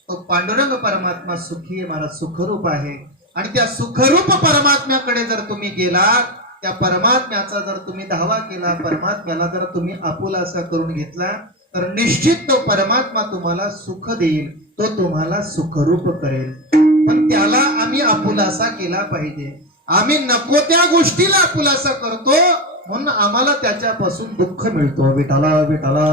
तो पांडुरंग परमात्मा सुखी आहे, मला सुखरूप आहे. आणि त्या सुखरूप परमात्म्याकडे जर तुम्ही गेलात, त्या परमात्म्याचा जर तुम्ही धावा केला, परमात्म्याला जर तुम्ही आपुलासा करून घेतला तर निश्चित तो परमात्मा तुम्हाला सुख देईल, तो तुम्हाला सुखरूप करेल. पण त्याला आम्ही आपुलासा केला पाहिजे. आम्ही नको त्या गोष्टीला आपुलासा करतो म्हणून आम्हाला त्याच्यापासून दुःख मिळतो. विठाला विठाला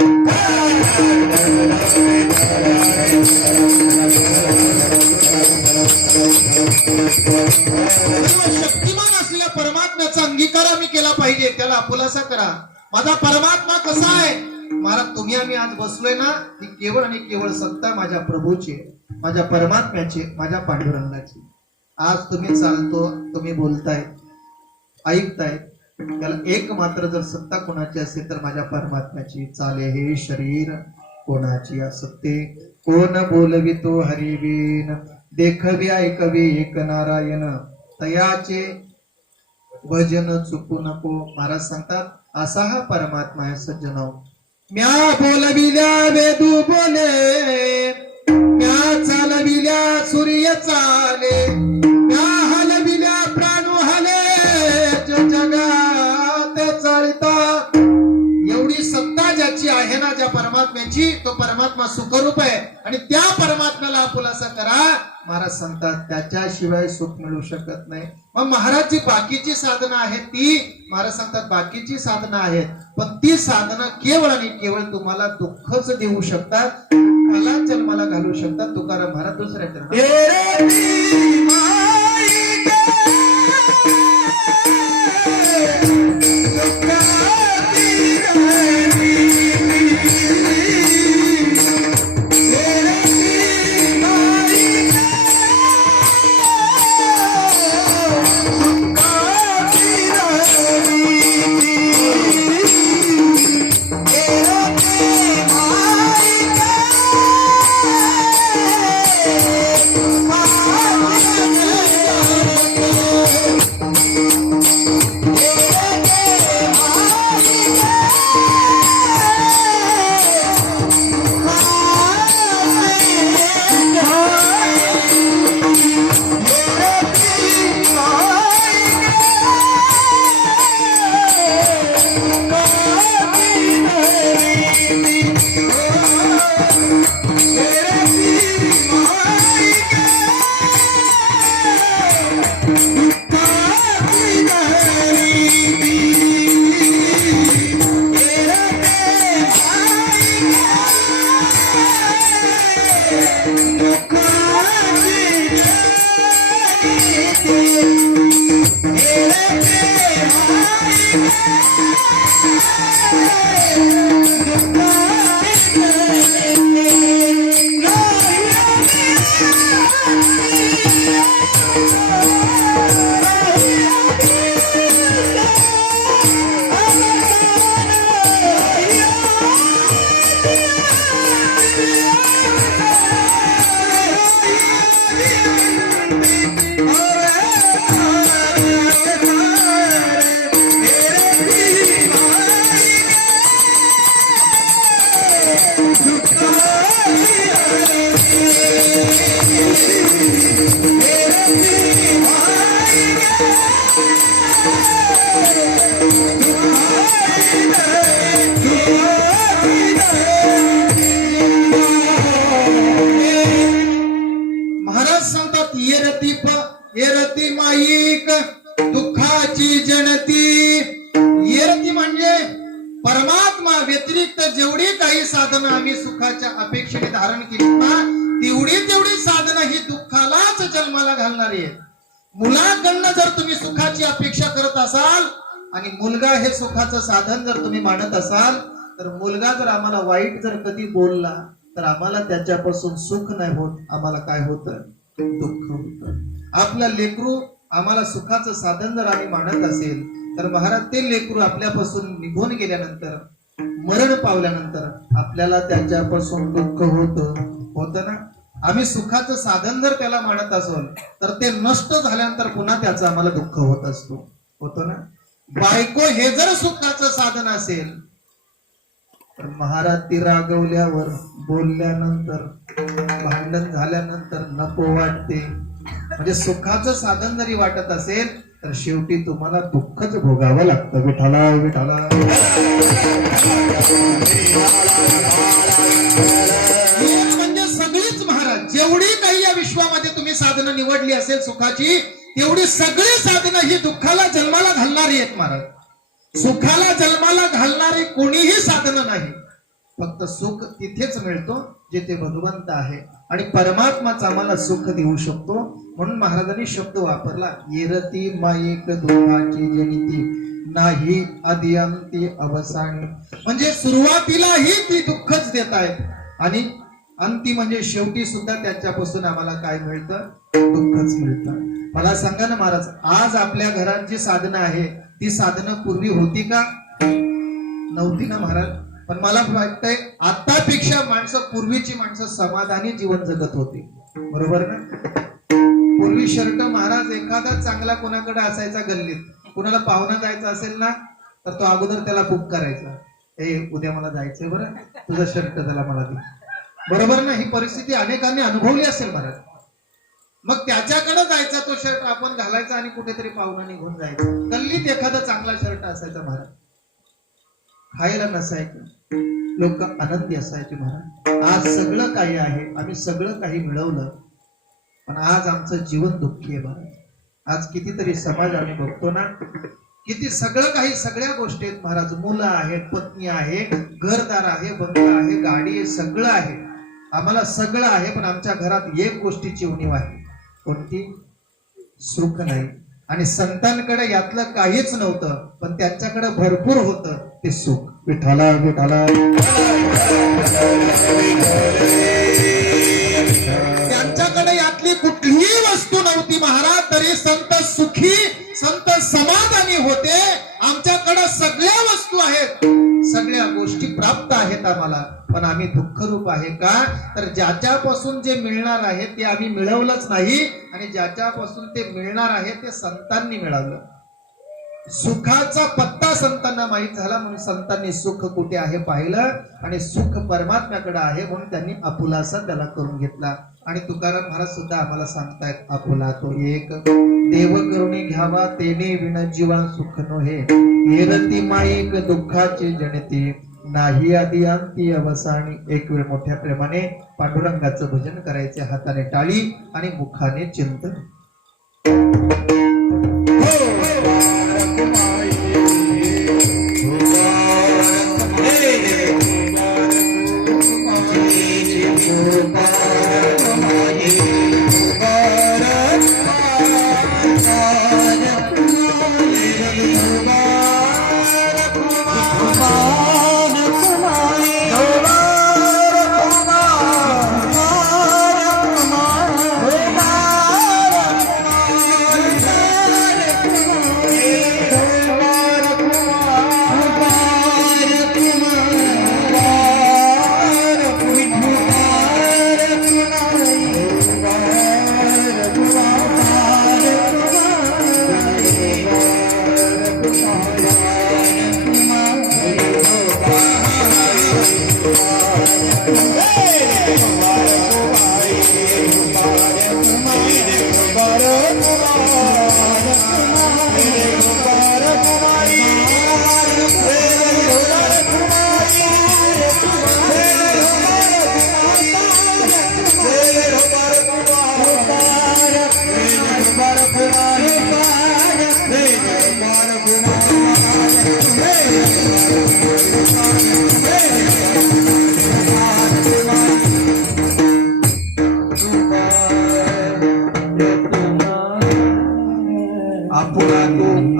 शक्तिमान असलेल्या परमात्म्याचा अंगीकार आम्ही केला पाहिजे. त्याला आपुलासा करा. माझा परमात्मा कसा आहे? महाराज तुम्ही आम्ही आज बसलोय ना, ती केवळ आणि केवळ सत्ता माझ्या प्रभूची, माझ्या परमात्म्याची, माझ्या पांडुरंगाची. आज तुम्ही चालतो, तुम्ही बोलताय, ऐकताय, त्याला एक मात्र जर सत्ता कोणाची असेल तर माझ्या परमात्म्याची. चाले हे शरीर कोणाची असते, कोण बोलवितो हरिवीन, देखवी ऐकवी एक नारायण, तयाचे भजन चुकू नको. महाराज सांगतात असा हा परमात्मा आहे सज्जनो. म्या बोलविल्या वेदू बोले, म्या चालविल्या सूर्य चाले, म्या हलविल्या प्राणू हले, जगात चालता. एवढी सत्ता ज्याची आहे ना, ज्या परमात्म्याची, तो परमात्मा सुखरूप आहे आणि त्या परमात्म्याला आपुलासा करा. महाराज सांगतात त्याच्याशिवाय सुख मिळू शकत नाही. मग महाराजची बाकीची साधना आहेत ती, महाराज सांगतात बाकीची साधना आहेत, पण ती साधना केवळ आणि केवळ तुम्हाला दुःखच देऊ शकतात, मला जन्माला घालू शकतात. तुकाराम महाराज दुसऱ्या येरती माईक दुःखाची जनती. येरती म्हणजे परमात्मा व्यतिरिक्त जेवढी काही साधनं आम्ही सुखाच्या अपेक्षेने धारण केली ना, तेवढी साधनं ही दुःखालाच जन्माला घालणारी आहे. मुलाकडनं जर तुम्ही सुखाची अपेक्षा करत असाल आणि मुलगा हे सुखाचं साधन जर तुम्ही मानत असाल, तर मुलगा जर आम्हाला वाईट जर कधी बोलला तर आम्हाला त्याच्यापासून सुख नाही होत, आम्हाला काय होतं, दुःख होतं. आपलं लेकरू आम्हाला सुखाचं साधन जर आम्ही मानत असेल तर महाराज ते लेकरू आपल्यापासून निघून गेल्यानंतर, मरण पावल्यानंतर आपल्याला त्याच्यापासून दुःख होतं ना. आम्ही सुखाचं साधन जर त्याला मानत असोल तर ते नष्ट झाल्यानंतर पुन्हा त्याचं आम्हाला दुःख होत असतो, होतं ना. बायको हे जर सुखाचं साधन असेल तर महाराज ती रागवल्यावर, बोलल्यानंतर, भांडण झाल्यानंतर नको वाटते. म्हणजे सुखाचं साधन जरी वाटत असेल तर शेवटी तुम्हाला दुःखच भोगावं लागतं. विठाला विठाला. म्हणजे सगळीच महाराज जेवढी काही या विश्वामध्ये तुम्ही साधनं निवडली असेल सुखाची, तेवढी सगळी साधनं ही दुःखाला जन्माला घालणारी आहेत महाराज. सुखाला जन्माला घालणारी कोणीही साधनं नाही. फक्त सुख तिथेच मिळतो जिथे भगवंत आहे आणि परमात्माच आम्हाला सुख देऊ शकतो. म्हणून महाराजांनी शब्द वापरला, येरती माईक दुःखाची जनिती, नाही आदिअंती अवसान. म्हणजे सुरुवातीलाही ती दुःखच देत आहेत आणि अंती म्हणजे शेवटी सुद्धा त्याच्यापासून आम्हाला काय मिळतं, दुःखच मिळतं. मला सांगा ना महाराज, आज आपल्या घरात जी साधनं आहे ती साधनं पूर्वी होती का? नव्हती ना महाराज. पण मला वाटतंय आतापेक्षा पूर्वीची माणसं समाधानी जीवन जगत होती. बरोबर ना? पूर्वी शर्ट महाराज एखादा चांगला कोणाकडे असायचा गल्लीत, कुणाला पाहुणा जायचं असेल ना तर तो अगोदर त्याला बुक करायचा, उद्या मला जायचंय बरं, तुझा शर्ट त्याला मला दे. बरोबर ना? ही परिस्थिती अनेकांनी अनुभवली असेल महाराज. मग त्याच्याकडे जायचा तो शर्ट आपण घालायचा आणि कुठेतरी पाहुणा निघून जायचा. गल्लीत एखादा चांगला शर्ट असायचा महाराज. खायला नसायचं, लोक आनंदी असायचे महाराज. आज सगळं काही आहे, आम्ही सगळं काही मिळवलं, पण आज आमचं जीवन दुःखी आहे महाराज. आज कितीतरी समाज आम्ही बघतो ना, किती सगळं काही, सगळ्या गोष्टी आहेत महाराज. मुलं आहेत, पत्नी आहे, घरदार आहे, बंगला आहे, गाडी आहे, सगळं आहे, आम्हाला सगळं आहे. पण आमच्या घरात एक गोष्टीची उणीव आहे. कोणती? सुख नाही. आणि संतांकडे यातलं काहीच नव्हतं, पण त्यांच्याकडे भरपूर होतं, ते सुख. विठाला विठाला. त्यांच्याकडे यातली कुठलीही वस्तू नव्हती महाराज, तरी संत सुखी, संत समाधानी होते. आमच्याकडे सगळ्या वस्तू आहेत, सगळ्या गोष्टी प्राप्त आहेत आम्हाला, पण आम्ही दुःखरूप आहे का? तर ज्याच्यापासून जे मिळणार आहे ते आम्ही मिळवलंच नाही, आणि ज्याच्यापासून ते मिळणार आहे ते संतांनी मिळवलं. सुखाचा पत्ता संतांना माहित झाला, म्हणून संतांनी सुख कुठे आहे पाहिलं, आणि सुख परमात्म्याकडे आहे म्हणून त्यांनी आपुलासा त्याला करून घेतला. आणि तुकाराम महाराज सुद्धा आम्हाला सांगतायत, आपुला तो एक देव करुणी घ्यावा, तेने विण जीवा सुख नोहे. हेरती माईक दुःखाची जणती, नाही आदी अंती अवसानी. एक वेळ मोठ्या प्रेमाने पांडुरंगाचं भजन करायचे, हाताने टाळी आणि मुखाने चिंतन.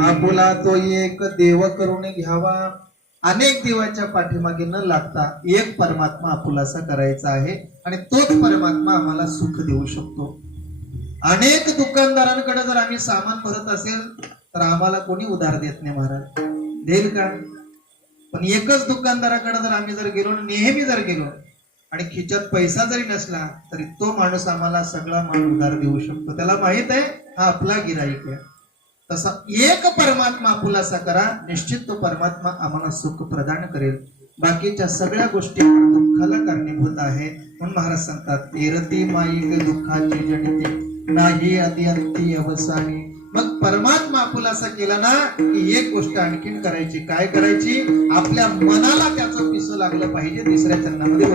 आपुला तो एक देव करून घ्यावा. अनेक देवाच्या पाठीमागे न लागता एक परमात्मा आपुलासा करायचा आहे, आणि तोच परमात्मा आम्हाला सुख देऊ शकतो. अनेक दुकानदारांकडे जर आम्ही सामान भरत असेल तर आम्हाला कोणी उधार देत नाही महाराज, देईल का? पण एकच दुकानदाराकडे जर आम्ही गेलो, नेहमी गेलो आणि खिच्यात पैसा जरी नसला तरी तो माणूस आम्हाला सगळा माल उधार देऊ शकतो. त्याला माहित आहे हा आपला गिराईक आहे. तसा एक परमात्मा आपुलासा करा, निश्चित तो परमात्मा आम्हाला सुख प्रदान करेल. बाकीच्या सगळ्या गोष्टी दुःखाला कारणीभूत आहे. म्हणून महाराज सांगतात, एरती माईक दुःखाची जणती, नाही आदी अंती अवसानी. मग परमात्मा आपुलासा केला ना की एक गोष्ट आणखीन करायची. काय करायची? आपल्या मनाला त्याचं पिसं लागलं पाहिजे. तिसऱ्या चरणामध्ये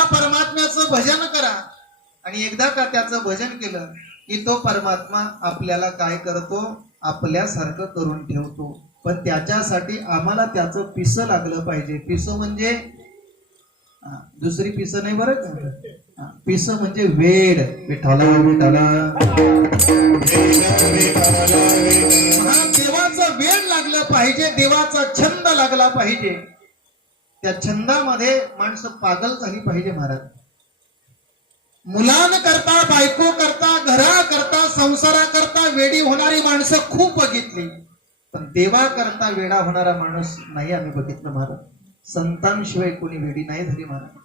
त्या परमात्म्याचं भजन करा. आणि एकदा का त्याचं भजन केलं की तो परमात्मा आपल्याला काय करतो, आपल्यासारखं करून ठेवतो. पण त्याच्यासाठी आम्हाला त्याचं पिसं लागलं पाहिजे. पिसं म्हणजे दुसरी पिसं नाही बरं का, पिसं म्हणजे वेड. विठाला विठाला देवाचं वेड लागलं पाहिजे, देवाचा छंद लागला पाहिजे. त्या छंदामध्ये माणसं पागल झाली पाहिजे महाराज. मुलांना करता, बायको करता, घरा करता, संसारा करता वेडी होणारी माणसं खूप बघितली, पण देवा करता वेडा होणारा माणूस नाही आम्ही बघितलं महाराज. संतांशिवाय कोणी वेडी नाही झाली महाराज.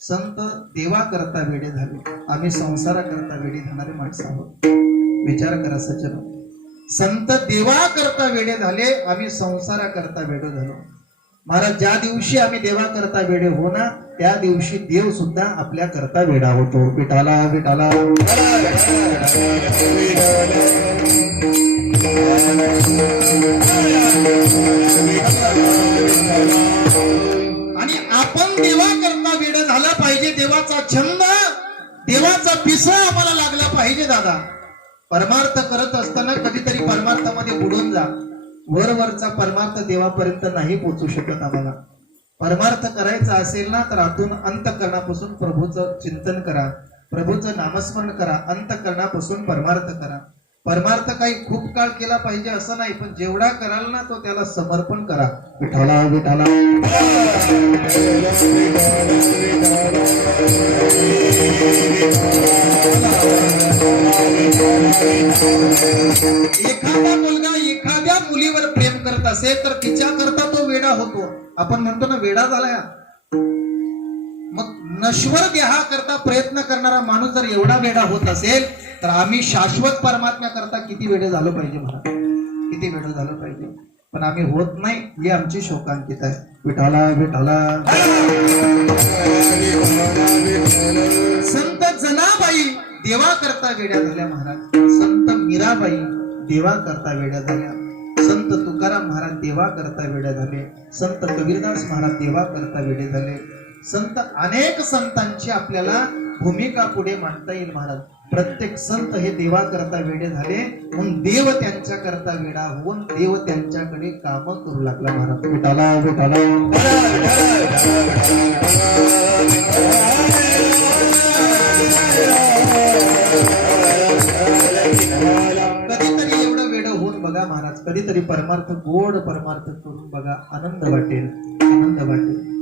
संत देवा करता वेडे झाले, आम्ही संसारा करता वेडी झाणारे माणसं आहोत. विचार करा सज्जन. संत देवा करता वेडे झाले, आम्ही संसारा करता वेडे झालो महाराज. ज्या दिवशी आम्ही देवा करता वेडे होणार त्या दिवशी देव सुद्धा आपल्या करता वेडा होतो. विठाला विठाला. आणि आपण देवा करता वेड झाला पाहिजे. देवाचा छंद, देवाचा पिसं आम्हाला लागला पाहिजे दादा. परमार्थ करत असताना कधीतरी परमार्थामध्ये बुडून जा. वरवरचा परमार्थ देवापर्यंत नाही पोहोचू शकत. आम्हाला परमार्थ करायचा असेल ना तर आतून अंतःकरणापासून प्रभूचं चिंतन करा, प्रभूचं नामस्मरण करा, अंतःकरणापासून परमार्थ करा. परमार्थ काही खूप काळ केला पाहिजे असं नाही, पण जेवढा कराल ना तो त्याला समर्पण करा. विठाला विठाला. एखादा मुलगा एखाद्या मुलीवर प्रेम करत असेल तर तिच्या करता तो वेडा होतो. आपण म्हणतो ना वेडा झाला. मग नश्वर देहा करता प्रयत्न करणारा माणूस जर एवढा वेडा होत असेल तर आम्ही शाश्वत परमात्म्या करता किती वेडे झालो पाहिजे महाराज, किती वेडे झालो पाहिजे. पण आम्ही होत नाही ही आमची शोकांकित आहे. विठाला विठाला. संत जनाबाई देवा करता वेड्या झाल्या महाराज. संत मीराबाई देवा करता वेड्या झाल्या. संत तुकाराम महाराज देवा करता वेड्या झाले. संत कबीरदास महाराज देवा करता वेडे झाले. संत अनेक संतांची आपल्याला भूमिका पुढे मांडता येईल महाराज. प्रत्येक संत हे देवा करता वेडे झाले म्हणून देव त्यांच्या करता वेडा होऊन देव त्यांच्याकडे काम करू लागला महाराज. विठाला विठाला. कधीतरी एवढं वेड होऊन बघा महाराज, कधीतरी परमार्थ गोड परमार्थ करून बघा, आनंद वाटेल, आनंद वाटेल.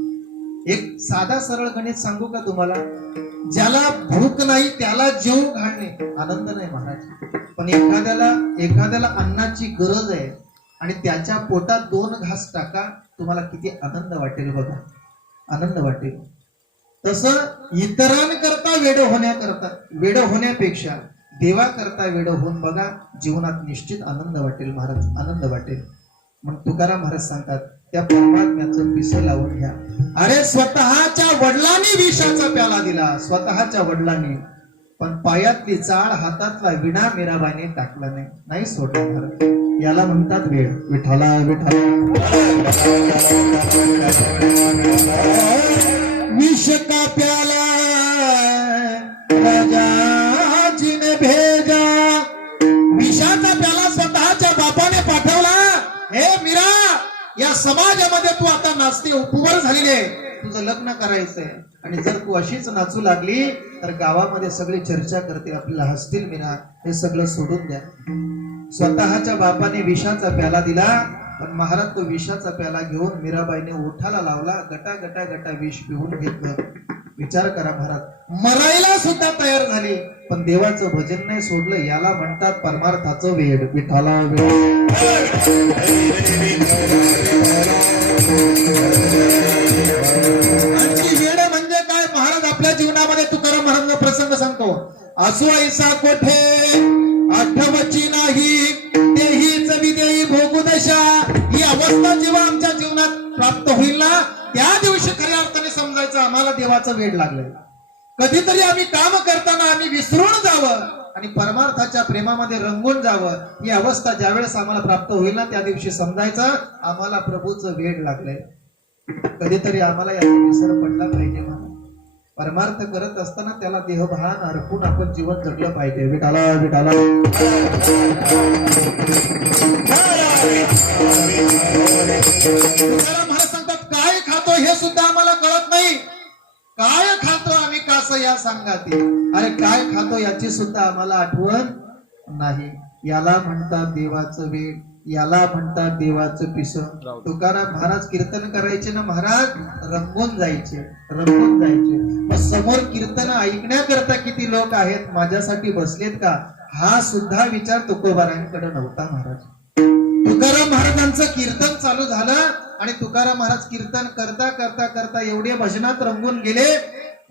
एक साधा सरळ गणित सांगू का तुम्हाला? ज्याला भूक नाही त्याला जेव घालणे आनंद नाही महाराज. पण एखाद्याला अन्नाची गरज आहे आणि त्याच्या पोटात 2 घास टाका, तुम्हाला किती आनंद वाटेल बघा, आनंद वाटेल. तसं इतरांकरता वेड होण्यापेक्षा देवा करता वेड होऊन बघा, जीवनात निश्चित आनंद वाटेल महाराज, आनंद वाटेल. मग तुकाराम महाराज सांगतात त्या परमात्म्याचं पिसं लावून घ्या. अरे स्वतःच्या वडिलांनी विषाचा प्याला दिला, स्वतःच्या वडिलांनी, पण पायातली चाळ हातातला विणा मीराबाईने टाकला नाही, नाही सोडला महाराज. याला म्हणतात वेळ. विठाला विठाला. विष का प्याला राजाजीने भेजा. विषाचा प्याला स्वतःच्या बापाने पाठवला. हे मीरा, या समाजामध्ये तू आता नाचते, उपवर झालेली आहे, तुझं लग्न करायचंय. आणि जर तू अशीच नाचू लागली तर गावामध्ये सगळे चर्चा करतील, आपल्याला हसतील. मीरा, हे सगळं सोडून द्या. स्वतःच्या बापाने विषाचा प्याला दिला, पण महाराज तो विषाचा प्याला घेऊन मीराबाईने ओठाला लावला, गटा गटा गटा विष पिऊन घेतलं. विचार करा महाराज, मरायला सुद्धा तयार झाली, पण देवाचं भजन नाही सोडलं. याला म्हणतात परमार्थाचं वेड. विठाला वेड. आणखी वेड म्हणजे काय महाराज? आपल्या जीवनामध्ये तुकाराम महाराज प्रसंग सांगतो. असो ऐसा कोठे आठवची नाही, तेहीच विदेई भोगुदशा. ही अवस्था जेव्हा आमच्या जीवनात प्राप्त होईल ना, त्या दिवशी खऱ्या अर्थाने समजायचं आम्हाला देवाचं वेड लागलंय. कधीतरी आम्ही काम करताना आम्ही विसरून जावं आणि परमार्थाच्या प्रेमामध्ये रंगून जावं. ही अवस्था ज्यावेळेस आम्हाला प्राप्त होईल ना, त्या दिवशी समजायचं आम्हाला प्रभूचं वेड लागलंय. कधीतरी आम्हाला याचा विसर पडला पाहिजे. परमार्थ करत असताना त्याला देहभान अर्पून आपण जीवन जगलं पाहिजे. विठाला विठाला महाराज सांगतात काय खातो हे सुद्धा आम्हाला कळत नाही. काय खातो आम्ही कसं या सांगाती. अरे काय खातो याची सुद्धा आम्हाला आठवण नाही. याला म्हणतात देवाचं वेळ, याला म्हणतात देवाचं पिस. तुकाराम महाराज कीर्तन करायचे ना महाराज, रंगून जायचे रंगून जायचे. मग समोर कीर्तन ऐकण्याकरता किती लोक आहेत, माझ्यासाठी बसलेत का, हा सुद्धा विचार तुकोबारांकडे नव्हता महाराज. तुकाराम महाराजांचं कीर्तन चालू झालं आणि तुकाराम महाराज कीर्तन करता करता करता एवढे भजनात रंगून गेले,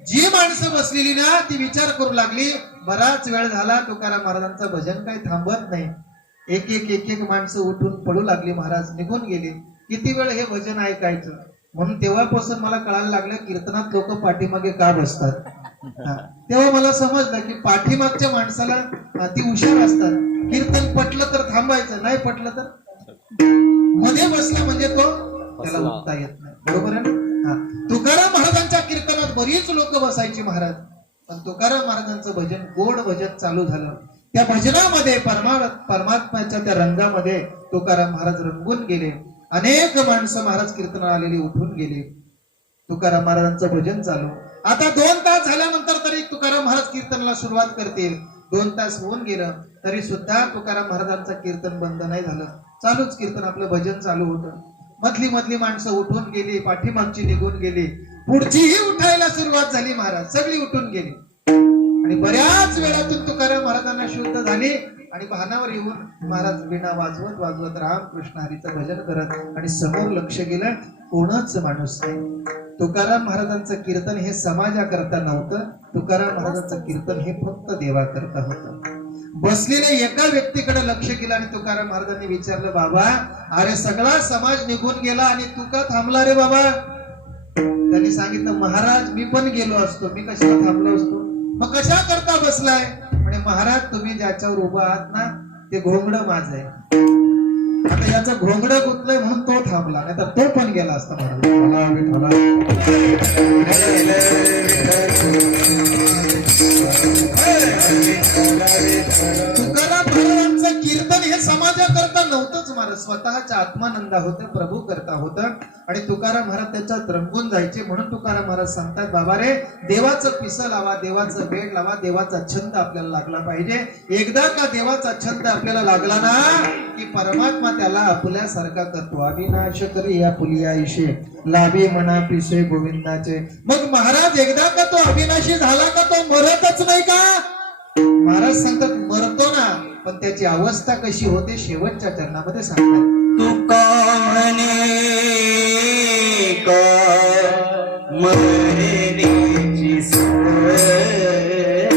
जी माणसं बसलेली ना ती विचार करू लागली. बराच वेळ झाला तुकाराम महाराजांचं भजन काही थांबत नाही. एक एक एक एक माणसं उठून पडू लागली. महाराज निघून गेले. किती वेळ हे भजन ऐकायचं. म्हणून तेव्हापासून मला कळायला लागलं कीर्तनात लोक पाठीमागे का बसतात. तेव्हा मला समजलं की पाठीमागच्या माणसाला ती हुशार असतात. कीर्तन पटलं तर थांबायचं, नाही पटलं तर मध्ये बसला म्हणजे तो त्याला उठता येत नाही. बरोबर आहे ना. तुकाराम महाराजांच्या कीर्तनात बरीच लोक बसायची महाराज, पण तुकाराम महाराजांचं भजन गोड भजन चालू झालं. त्या भजनामध्ये परमात्म्याच्या त्या रंगामध्ये तुकाराम महाराज रंगून गेले. अनेक माणसं महाराज कीर्तनाला आलेली उठून गेली. तुकाराम महाराजांचं भजन चालू. आता 2 तास झाल्यानंतर तरी तुकाराम महाराज कीर्तनाला सुरुवात करतील. 2 तास होऊन गेलं तरी सुद्धा तुकाराम महाराजांचं कीर्तन बंद नाही झालं. चालूच कीर्तन, आपलं भजन चालू होतं. मधली मधली माणसं उठून गेली, पाठीमागची निघून गेली, पुढचीही उठायला सुरुवात झाली. महाराज सगळी उठून गेली आणि बऱ्याच वेळातून तुकाराम महाराजांना शुद्ध झाली आणि भानावर येऊन महाराज वीणा वाजवत वाजवत रामकृष्ण हरीचं भजन करत आणि समोर लक्ष गेलं, कोणच माणूस नाही. तुकाराम महाराजांचं कीर्तन हे समाजाकरता नव्हतं. तुकाराम महाराजांचं कीर्तन हे फक्त देवाकरता होतं. बसलेल्या एका व्यक्तीकडे लक्ष केलं आणि तुकाराम महाराजांनी विचारलं, बाबा अरे सगळा समाज निघून गेला आणि तू का थांबला रे बाबा. त्यांनी सांगितलं, महाराज मी पण गेलो असतो, मी कशाला थांबलो असतो. मग कशा करता बसलाय. म्हणे महाराज तुम्ही ज्याच्यावर उभा आहात ना ते घोंगड माझं आहे. आता याचं घोंगड गुतलंय म्हणून तो थांबला, नाही तर तो पण गेला असता. तुकाराम महाराजांचं कीर्तन हे समाजाकरता नव्हतंच महाराज, स्वतःच्या आत्मानंदा होतं, प्रभू करता होतं. आणि तुकाराम महाराज त्याच्यात रंगून जायचे. म्हणून तुकाराम महाराज सांगतात, बाबा रे देवाचं पिस लावा, देवाचं वेळ लावा, देवाचा छंद आपल्याला लागला पाहिजे. एकदा का देवाचा छंद आपल्याला लागला ना की परमात्मा त्याला आपल्यासारखा करतो. अविनाश करी या पुलियाईशे लाभे मना पिसे गोविंदाचे. मग महाराज एकदा का तो अविनाशी झाला का तो मरतच नाही का. महाराज सांगतात मरतो ना, पण त्याची अवस्था कशी होते शेवटच्या चरणामध्ये सांगतात. तुकाने का मरण्याची सोय,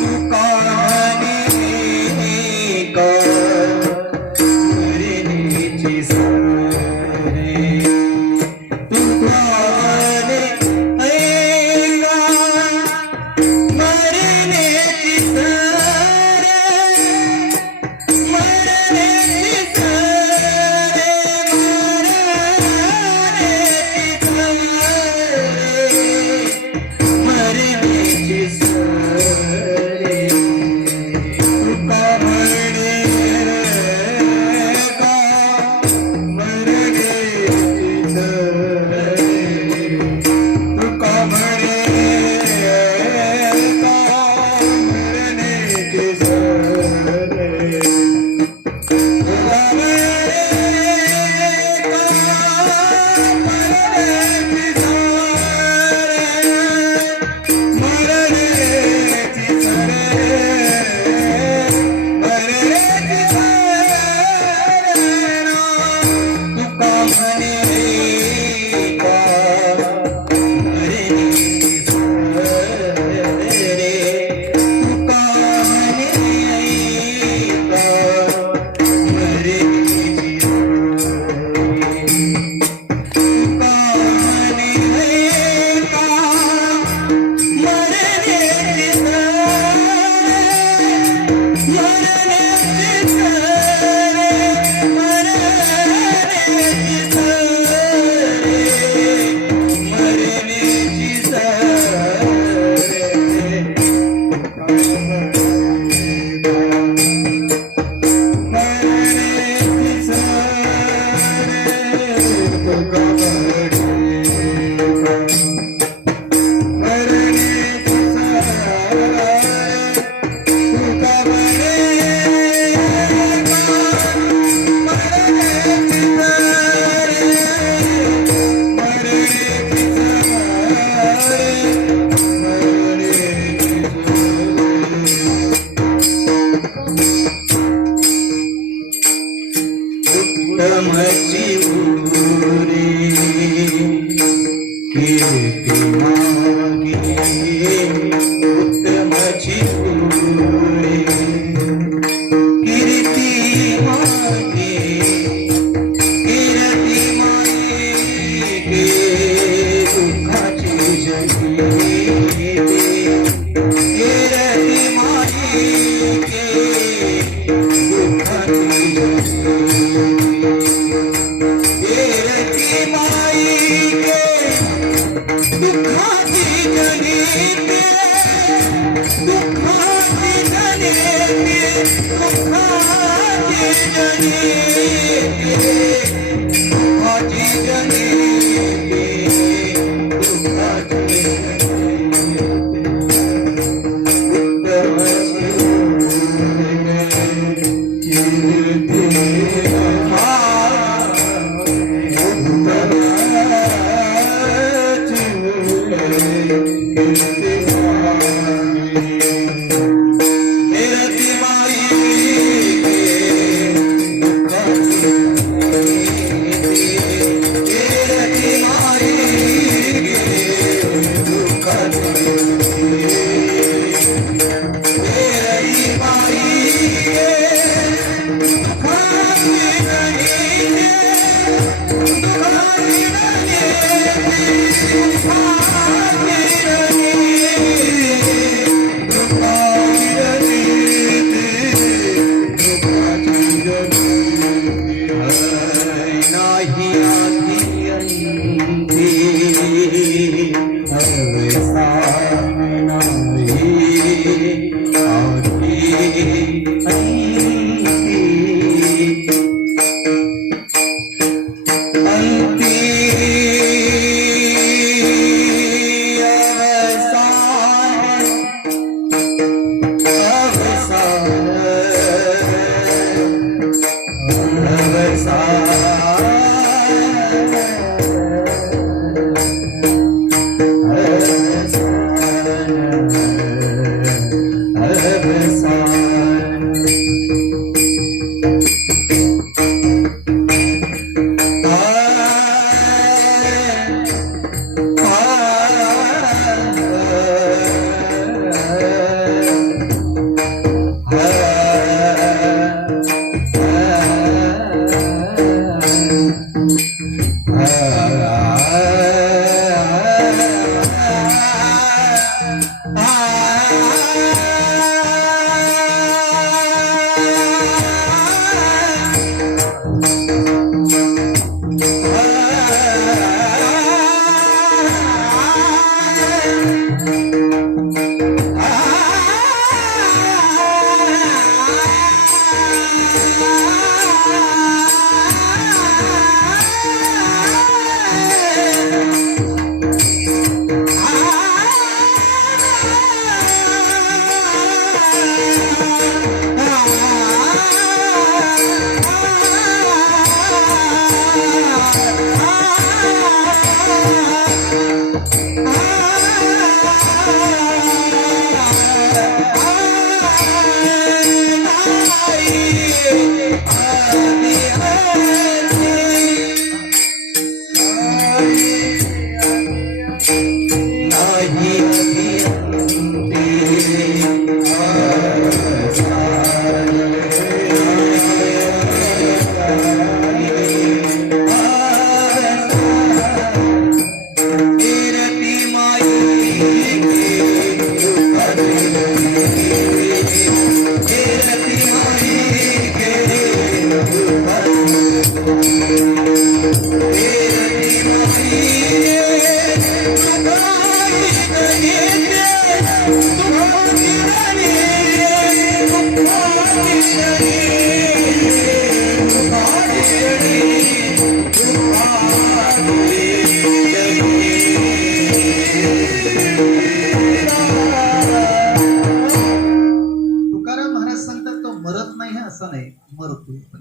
तुकाने का मरण्याची सोय, तुकाने ऐका मरण्याची सोय, मरण्याची सोय, मरण्याची सोय. उत्तमची उरे कीर्ती मागे उत्तमची उरे कीर्ती मागे कीर्ती मागे दुःखाची जगी कीर्ती मागे दुःखाची दुःखाची गणिते दुःखाची गणिते दुःखाची गणिते दुःखाची गणिते दुःखाची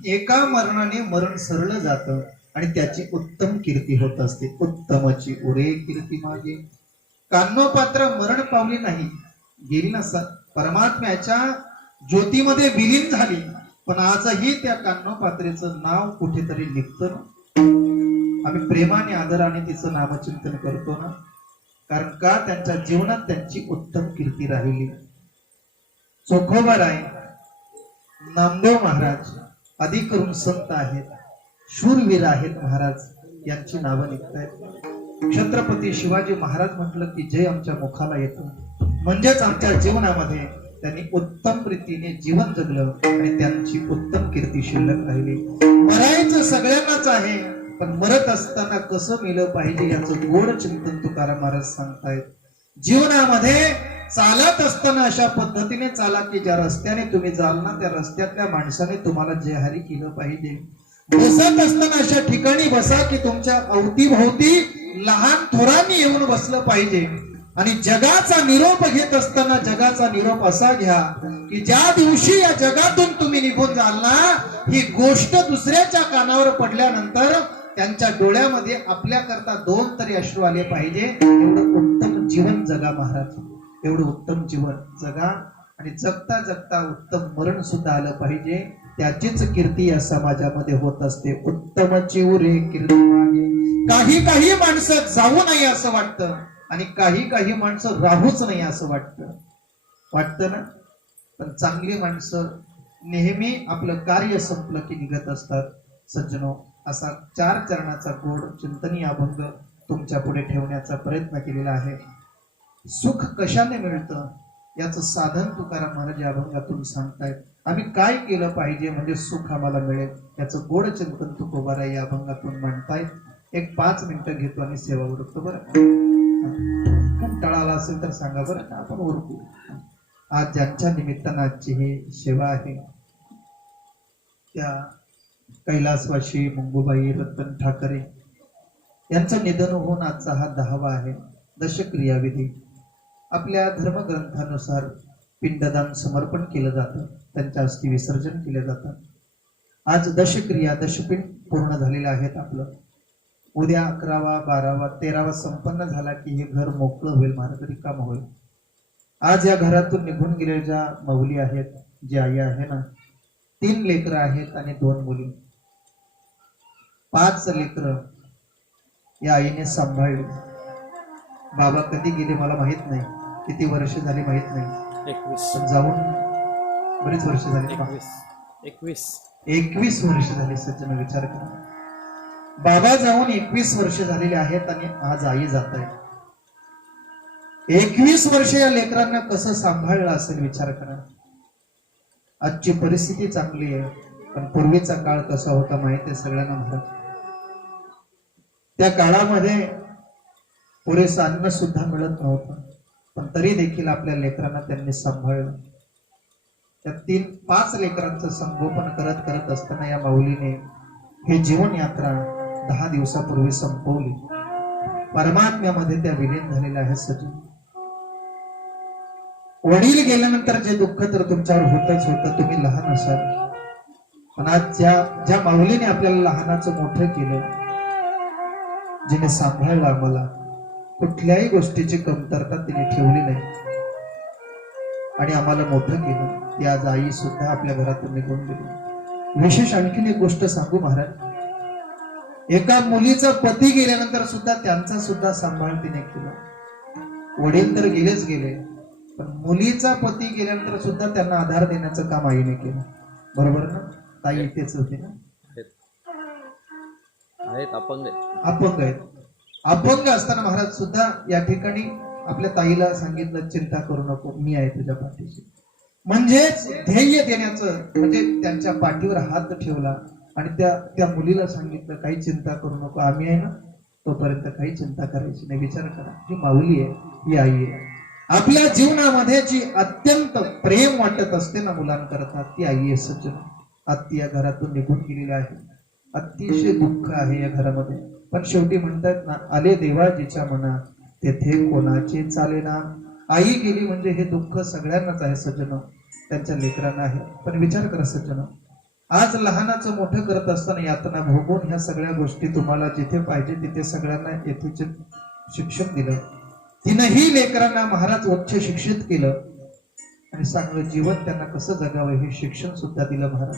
एका मरणाने मरण सरळ जातं आणि त्याची उत्तम कीर्ती होत असते. उत्तमची उरे कीर्ती मागे. कान्नोपात्र मरण पावली नाही, गेली नसत, परमात्म्याच्या ज्योतीमध्ये विलीन झाली पण आजही त्या कान्होपात्रेचं नाव कुठेतरी निघतं ना. आम्ही प्रेमाने आदराने तिचं नामचिंतन करतो ना. कारण का त्यांच्या जीवनात त्यांची उत्तम कीर्ती राहिली. चोखोबाराय, नामदेव महाराज आदी करून संत आहेत, शूरवीर आहेत महाराज, यांची नावं निघतायत. छत्रपती शिवाजी महाराज म्हटलं की जय आमच्या मुखाला येतो. म्हणजेच आमच्या जीवनामध्ये त्यांनी उत्तम रीतीने जीवन जगलं आणि त्यांची उत्तम कीर्ती शिल्लक राहिली. मरायचं सगळ्यांनाच आहे, पण मरत असताना कसं मेलं पाहिजे याचं गोड चिंतन तुकाराम महाराज सांगतायत. जीवनामध्ये चालत असताना अशा पद्धतीने चाला की ज्या रस्त्याने तुम्ही जाल ना त्या रस्त्यातल्या माणसाने तुम्हाला जयहारी केलं पाहिजे. बसत असताना अशा ठिकाणी बसा की तुमच्या अवतीभोवती लहान थोरांनी येऊन बसलं पाहिजे. आणि जगाचा निरोप घेत असताना जगाचा निरोप असा घ्या की ज्या दिवशी या जगातून तुम्ही निघून जाल ना, ही गोष्ट दुसऱ्याच्या कानावर पडल्यानंतर त्यांच्या डोळ्यामध्ये आपल्या करता 2 तरी अश्रू आले पाहिजे. एवढं उत्तम जीवन जगा महाराज, एवढं उत्तम जीवन जगा. आणि जगता जगता उत्तम मरण सुद्धा आलं पाहिजे. त्याचीच कीर्ती या समाजामध्ये होत असते. उत्तम चिवरे कीर्ती मागे. काही माणसं जाऊ नये असं वाटतं आणि काही माणसं राहूच नाही असं वाटतं ना. पण चांगली माणसं नेहमी आपलं कार्य संपलं की निघत असतात. सज्जनो, असा 4 चरणाचा गोड चिंतनीय अभंग तुमच्या पुढे ठेवण्याचा प्रयत्न केलेला आहे. सुख कशाने मिळतं याचं साधन तुकाराम महाराज या अभंगातून सांगतायत. आम्ही काय केलं पाहिजे म्हणजे सुख आम्हाला मिळेल याचं गोड चिंतन तुकोबाराय या अभंगातून मांडतायत. एक 5 मिनिटं घेतो आणि सेवा उरकतो. बरं, कंटाळा आला असेल तर सांगा बरं का, आपण उरकू. आज ज्यांच्या निमित्तानं आजची ही सेवा आहे त्या कैलासवासी मंगूबाई रतन ठाकरे यांचं निधन होऊन आजचा हा 10वा आहे. दशक्रियाविधी आपल्या धर्मग्रंथानुसार पिंडदान समर्पण केलं जातं, त्यांच्या अस्थि विसर्जन केलं जातं. आज दशक्रिया दशपिंड पूर्ण झालेले आहेत आपलं. उद्या 11वा 12वा 13वा संपन्न झाला की हे घर मोकळं होईल, महाराज रिकाम होईल. आज या घरातून निघून गेलेल्या ज्या माऊली आहेत, जी आई आहे ना, 3 लेकरं आहेत आणि 2 मुली. 5 लेकरं या आईने सांभाळली. बाबा कधी गेले मला माहित नाही, किती वर्ष झाली माहित नाही, 21 पण जाऊन बरीच वर्ष झाली. 21 वर्ष झाली. सज्जन विचार करा, बाबा जाऊन 21 वर्ष झालेले आहेत आणि आज आई जात आहे. 21 वर्ष या लेकरांना कसं सांभाळलं असेल विचार करा. आजची परिस्थिती चांगली आहे, पण पूर्वीचा काळ कसा होता माहिती आहे सगळ्यांना महाराज. त्या काळामध्ये पुरेसं अन्न सुद्धा मिळत नव्हतं, पण तरी देखील आपल्या लेकरांना त्यांनी सांभाळलं. त्या 3-5 लेकरांचं संगोपन करत असताना या माऊलीने हे जीवन यात्रा 10 दिवसापूर्वी संपवली. परमात्म्यामध्ये त्या विलीन झालेल्या आहेत. सज्जन, वडील गेल्यानंतर जे दुःख तर तुमच्यावर होतच होतं, तुम्ही लहान असाल, पण आज ज्या माऊलीने आपल्याला लहानाचं मोठं केलं, जिने सांभाळलं आम्हाला, कुठल्याही गोष्टीची कमतरता तिने ठेवली नाही आणि आम्हाला मोठं केलं, ती आज आई सुद्धा आपल्या घरातून निघून गेली. विशेष आणखीन एक गोष्ट सांगू महाराज, एका मुलीचा पती गेल्यानंतर सुद्धा त्यांचा सुद्धा सांभाळ तिने केला. वडील तर गेलेच गेले, पण मुलीचा पती गेल्यानंतर सुद्धा त्यांना आधार देण्याचं काम आईने केलं. बरोबर ना? ताई इथेच होती ना? अपंग आहेत. अपंग असताना महाराज सुद्धा या ठिकाणी आपल्या ताईला सांगितलं, चिंता करू नको, मी आहे तुझ्या पाठीशी. म्हणजेच ध्येय देण्याचं, म्हणजे त्यांच्या पाठीवर हात ठेवला आणि त्या मुलीला सांगितलं, काही चिंता करू नको, आम्ही आहे ना, तोपर्यंत काही चिंता करायची नाही. विचार करा, ही माऊली आहे, ही आई आहे. आपल्या जीवनामध्ये जी अत्यंत प्रेम वाटत असते ना मुलांकरता, ती आई आहे. सज्जन, आत्ती या घरातून निघून गेलेली आहे. अतिशय दुःख आहे या घरामध्ये, पण शेवटी म्हणतात ना, आले देवाजीच्या मना तेथे कोणाचे चालेना. आई गेली म्हणजे हे दुःख सगळ्यांनाच आहे सज्जन, त्यांच्या लेकरांना आहे. पण विचार करा सज्जन, आज लहानाचं मोठं करत असताना यातना भोगून ह्या सगळ्या गोष्टी तुम्हाला जिथे पाहिजे तिथे सगळ्यांना येथेचे शिक्षण दिलं. तिनही लेकरांना महाराज उच्च शिक्षित केलं आणि चांगलं जीवन त्यांना कसं जगावं हे शिक्षण सुद्धा दिलं महाराज.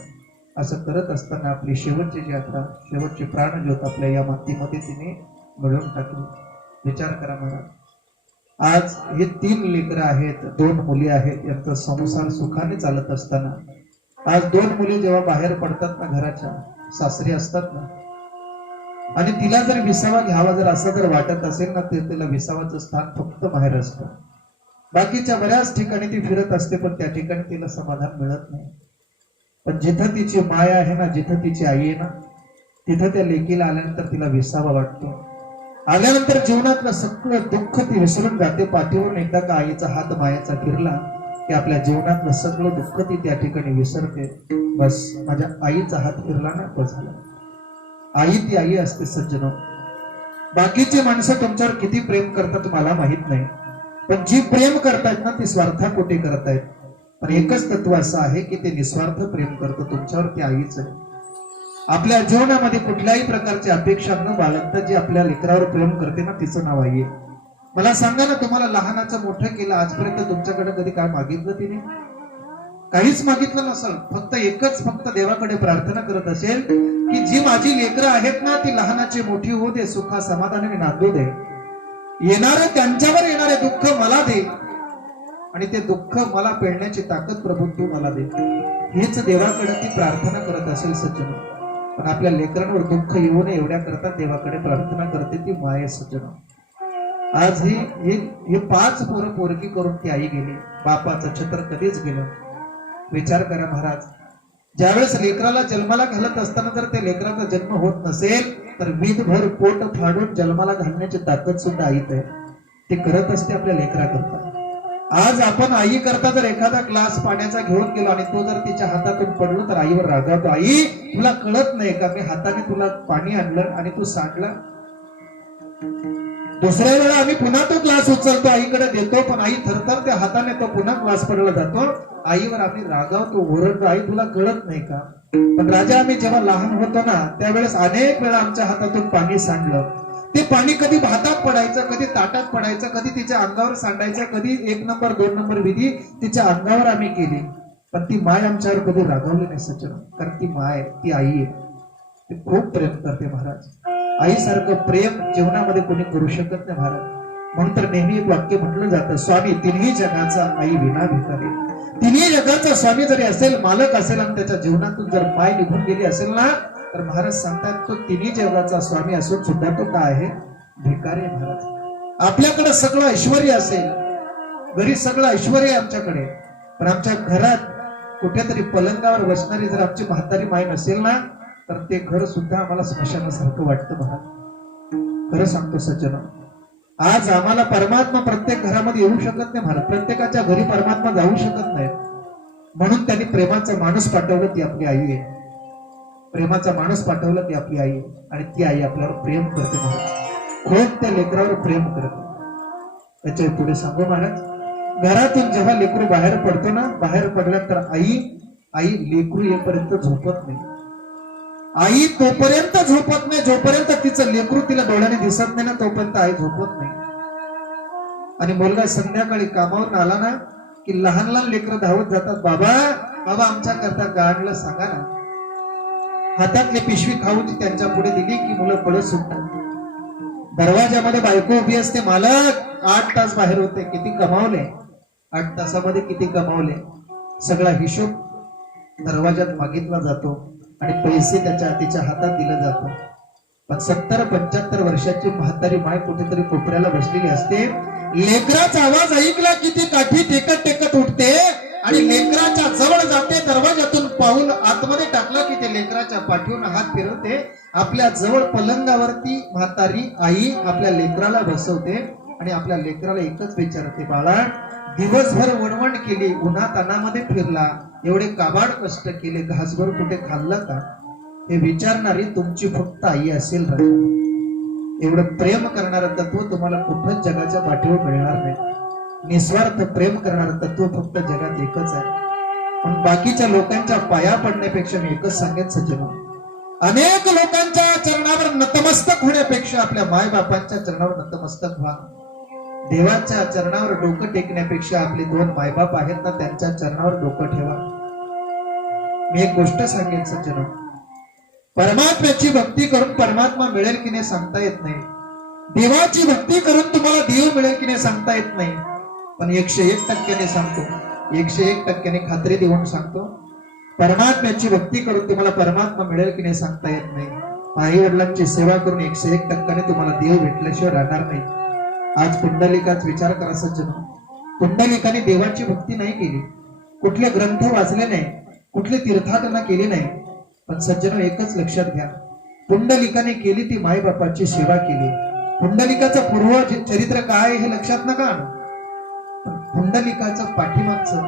असं करत असताना आपली शेवटची यात्रा, शेवटची प्राणज्योत आपल्या या मातीमध्ये तिने मिळवून टाकली. विचार करा महाराज, आज हे 3 लेकरं आहेत, 2 मुली आहेत, यांचा संसार सुखाने चालत असताना आज 2 मुली जेव्हा बाहेर पडतात ना, घराच्या सासरी असतात ना, आणि तिला जर विसावा घ्यावा जर असं जर वाटत असेल ना, तर तिला विसावाचं स्थान फक्त बाहेर असतं. बाकीच्या बऱ्याच ठिकाणी ती फिरत असते, पण त्या ठिकाणी तिला समाधान मिळत नाही. पण जिथं तिची माय आहे ना, जिथं तिची आई आहे ना, तिथं त्या लेकीला आल्यानंतर तिला विसावा वाटतो. आल्यानंतर जीवनातलं सगळं दुःख ती विसरून जाते. पाठीवरून एकदा का आईचा हात मायाचा फिरला की आपल्या जीवनातलं सगळं दुःख ती त्या ठिकाणी विसरते. बस माझ्या आईचा हात फिरला ना, बस झालं. आई ती आई असते सज्जनो. बाकीची माणसं तुमच्यावर किती प्रेम करतात मला माहित नाही, पण जी प्रेम करतायत ना ती स्वार्थापोटी करतायत. पण एकच तत्व असं आहे की ते निस्वार्थ प्रेम करतं तुमच्यावर, ती आईच आहे. आपल्या जीवनामध्ये कुठल्याही प्रकारची अपेक्षा न बाळगता जी आपल्या लेकरावर प्रेम करते ना, तिचं नाव आई आहे. मला सांगा ना, तुम्हाला लहानाचं मोठं केलं, आजपर्यंत तुमच्याकडे कधी काय मागितलं तिने? काहीच मागितलं नसेल. फक्त देवाकडे प्रार्थना करत असेल की जी माझी लेकरं आहेत ना, ती लहानाची मोठी होऊ दे, सुखा समाधानाने नांदू दे, येणारे त्यांच्यावर येणारे दुःख मला दे, आणि ते दुःख मला पेलण्याची ताकद प्रभू तू मला दे. हेच देवाकडे ती प्रार्थना करत असेल सज्जन. पण आपल्या लेकरांवर दुःख येऊ नये एवढ्या करता देवाकडे प्रार्थना करते ती माय सज्जन. आज हे 5 पोरं पोरगी करून ती आई गेली, बापाचं छत्र कधीच गेलं. विचार करा महाराज, ज्यावेळेस लेकराला जन्माला घालत असताना जर त्या लेकराचा जन्म होत नसेल तर वीदभर पोट फाडून जन्माला घालण्याची ताकद सुद्धा आईत आहे. ते करत असते आपल्या लेकरा करता. आज आपण आई करता जर एखादा ग्लास पाण्याचा घेऊन गेलो आणि तो जर तिच्या हातातून पडलो तर आईवर रागावतो. आई तुला कळत नाही का, मी हाताने तुला पाणी आणलं आणि तू सांडलं. दुसऱ्या वेळा आम्ही पुन्हा तो ग्लास उचलतो, आईकडे देतो, पण आई थरथर त्या हाताने तो पुन्हा ग्लास पडला जातो. आईवर आम्ही रागावतो, ओरडतो, आई तुला कळत नाही का. पण राजा, आम्ही जेव्हा लहान होतो ना त्यावेळेस अनेक वेळा आमच्या हातातून पाणी सांडलं. ते पाणी कधी भातात पडायचं, कधी ताटात पडायचं, कधी तिच्या अंगावर सांडायचं, कधी 1 नंबर 2 नंबर विधी तिच्या अंगावर आम्ही केली. पण ती माय आमच्यावर कधी रागावली नाही सज्जन, कारण ती माय, ती आई आहे, ती खूप प्रेम करते महाराज. आईसारखं प्रेम जीवनामध्ये कोणी करू शकत नाही महाराज. म्हणून तर नेहमी एक वाक्य म्हटलं जातं, स्वामी तिन्ही जगाचा आई विना भिकारी. तिन्ही जगाचा स्वामी जरी असेल, मालक असेल, आणि त्याच्या जीवनातून जर माय निघून गेली असेल ना, तर महाराज सांगतात तो तिन्ही जगाचा स्वामी असून सुद्धा तो काय आहे? भिकारी महाराज. आपल्याकडे सगळं ऐश्वर्य असेल, घरी सगळं ऐश्वर्य आहे आमच्याकडे, पण आमच्या घरात कुठेतरी पलंगावर बसणारी जर आमची म्हातारी माय नसेल ना, तर ते घर सुद्धा आम्हाला स्मशानासारखं वाटतं महाराज. खरं सांगतो सज्जन, आज आम्हाला परमात्मा प्रत्येक घरामध्ये येऊ शकत नाही महाराज. प्रत्येकाच्या घरी परमात्मा जाऊ शकत नाही. म्हणून त्यांनी प्रेमाचा माणूस पाठवलं, ती आपली आई आहे. प्रेमाचा माणूस पाठवला, ती आपली आई आहे. आणि ती आई आपल्यावर प्रेम करते महाराज, खूप त्या लेकरावर प्रेम करते. त्याच्या पुढे सांगू महाराज, घरातून जेव्हा लेकरू बाहेर पडतो ना, बाहेर पडल्यानंतर आई लेकरू येईपर्यंत झोपत नाही. आई तोपर्यंत झोपत नाही जोपर्यंत तिचं लेकरू तिला डोळ्याने दिसत नाही ना, तोपर्यंत आई झोपत नाही. आणि मुलगा संध्याकाळी कामावरून आला ना की लहान लहान लेकरं धावत जातात, बाबा बाबा आमच्या करता गाडलं सांगा ना. हातातली पिशवी खाऊन त्यांच्या पुढे दिली की मुलं पळत सुटतात. दरवाजामध्ये बायको उभी असते, मालक 8 तास बाहेर होते, किती कमावले, 8 तासामध्ये किती कमावले, सगळा हिशोब दरवाजात मागितला जातो आणि पैसे तिच्या हातात दिला जातो. पण 70-75 वर्षाची म्हातारी माय कुठेतरी कोपऱ्याला बसलेली असते. लेकराचा आवाज ऐकला की ती काठी टेकत टेकत उठते आणि लेकराच्या जवळ जाते. दरवाजातून पाऊल आतमध्ये टाकलं की ते लेकराच्या पाठीवरून हात फिरवते. आपल्या जवळ पलंगावरती म्हातारी आई आपल्या लेकराला बसवते आणि आपल्या लेकराला एकच विचारते, बाळा दिवसभर वणवण केली, उन्हात अनामध्ये फिरला, एवढे काबाड कष्ट केले, घासभर कुठे खाल्लं का? हे विचारणारी तुमची फक्त आई असेल. एवढं प्रेम करणारं तत्व तुम्हाला कुठंच जगाच्या पाठीवर मिळणार नाही. निस्वार्थ प्रेम करणारं तत्व फक्त जगात एकच आहे. पण बाकीच्या लोकांच्या पाया पडण्यापेक्षा मी एकच सांगेन सज्जन, अनेक लोकांच्या चरणावर नतमस्तक होण्यापेक्षा आपल्या माय बापांच्या चरणावर नतमस्तक व्हा. देवाच्या चरणावर डोकं टेकण्यापेक्षा आपले 2 मायबाप आहेत ना, त्यांच्या चरणावर डोकं ठेवा. मी एक गोष्ट सांगेन सज्जन, परमात्म्याची भक्ती करून परमात्मा मिळेल की नाही सांगता येत नाही. देवाची भक्ती करून तुम्हाला देव मिळेल की नाही सांगता येत नाही. पण 101% सांगतो, 101% खात्री देऊन सांगतो, परमात्म्याची भक्ती करून तुम्हाला परमात्मा मिळेल की नाही सांगता येत नाही. आई वडिलांची सेवा करून 101% तुम्हाला देव भेटल्याशिवाय राहणार नाही. आज पुंडलिकाच विचार करा सज्जन, पुंडलिकाने देवाची भक्ती नाही केली, कुठले ग्रंथ वाचले नाही, कुठले तीर्थाटना केली नाही. पण सज्जन एकच लक्षात घ्या, पुंडलिकाने केली ती मायबापाची सेवा केली. पुंडलिकाचं पूर्व चरित्र काय हे लक्षात नका आणू, पण पुंडलिकाचं पाठीमागचं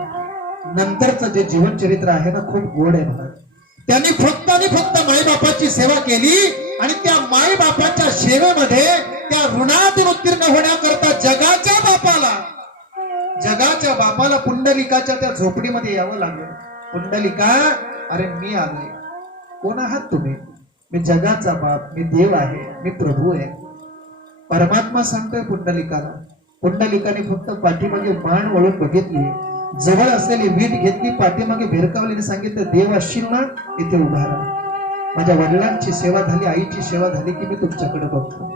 नंतरचं जे जीवन चरित्र आहे ना खूप गोड आहे महाराज. त्यांनी फक्त आणि फक्त मायबापाची सेवा केली आणि त्या मायबापाच्या सेवेमध्ये त्या ऋणातून उत्तीर्ण होण्याकरता जगाच्या बापाला पुंडलिकाच्या त्या झोपडीमध्ये यावं लागलं. पुंडलिका, अरे मी आलोय. कोण आहात तुम्ही? मी जगाचा बाप, मी देव आहे, मी प्रभू आहे. परमात्मा सांगतोय पुंडलिकाला. पुंडलिकाने फक्त पाठीमागे मान वळून बघितली, जवळ असलेली वीट घेतली, पाठीमागे भिरकावलीने सांगितलं, देव असशील ना इथे उभा राहा. माझ्या वडिलांची सेवा झाली, आईची सेवा झाली की मी तुमच्याकडे बघतो.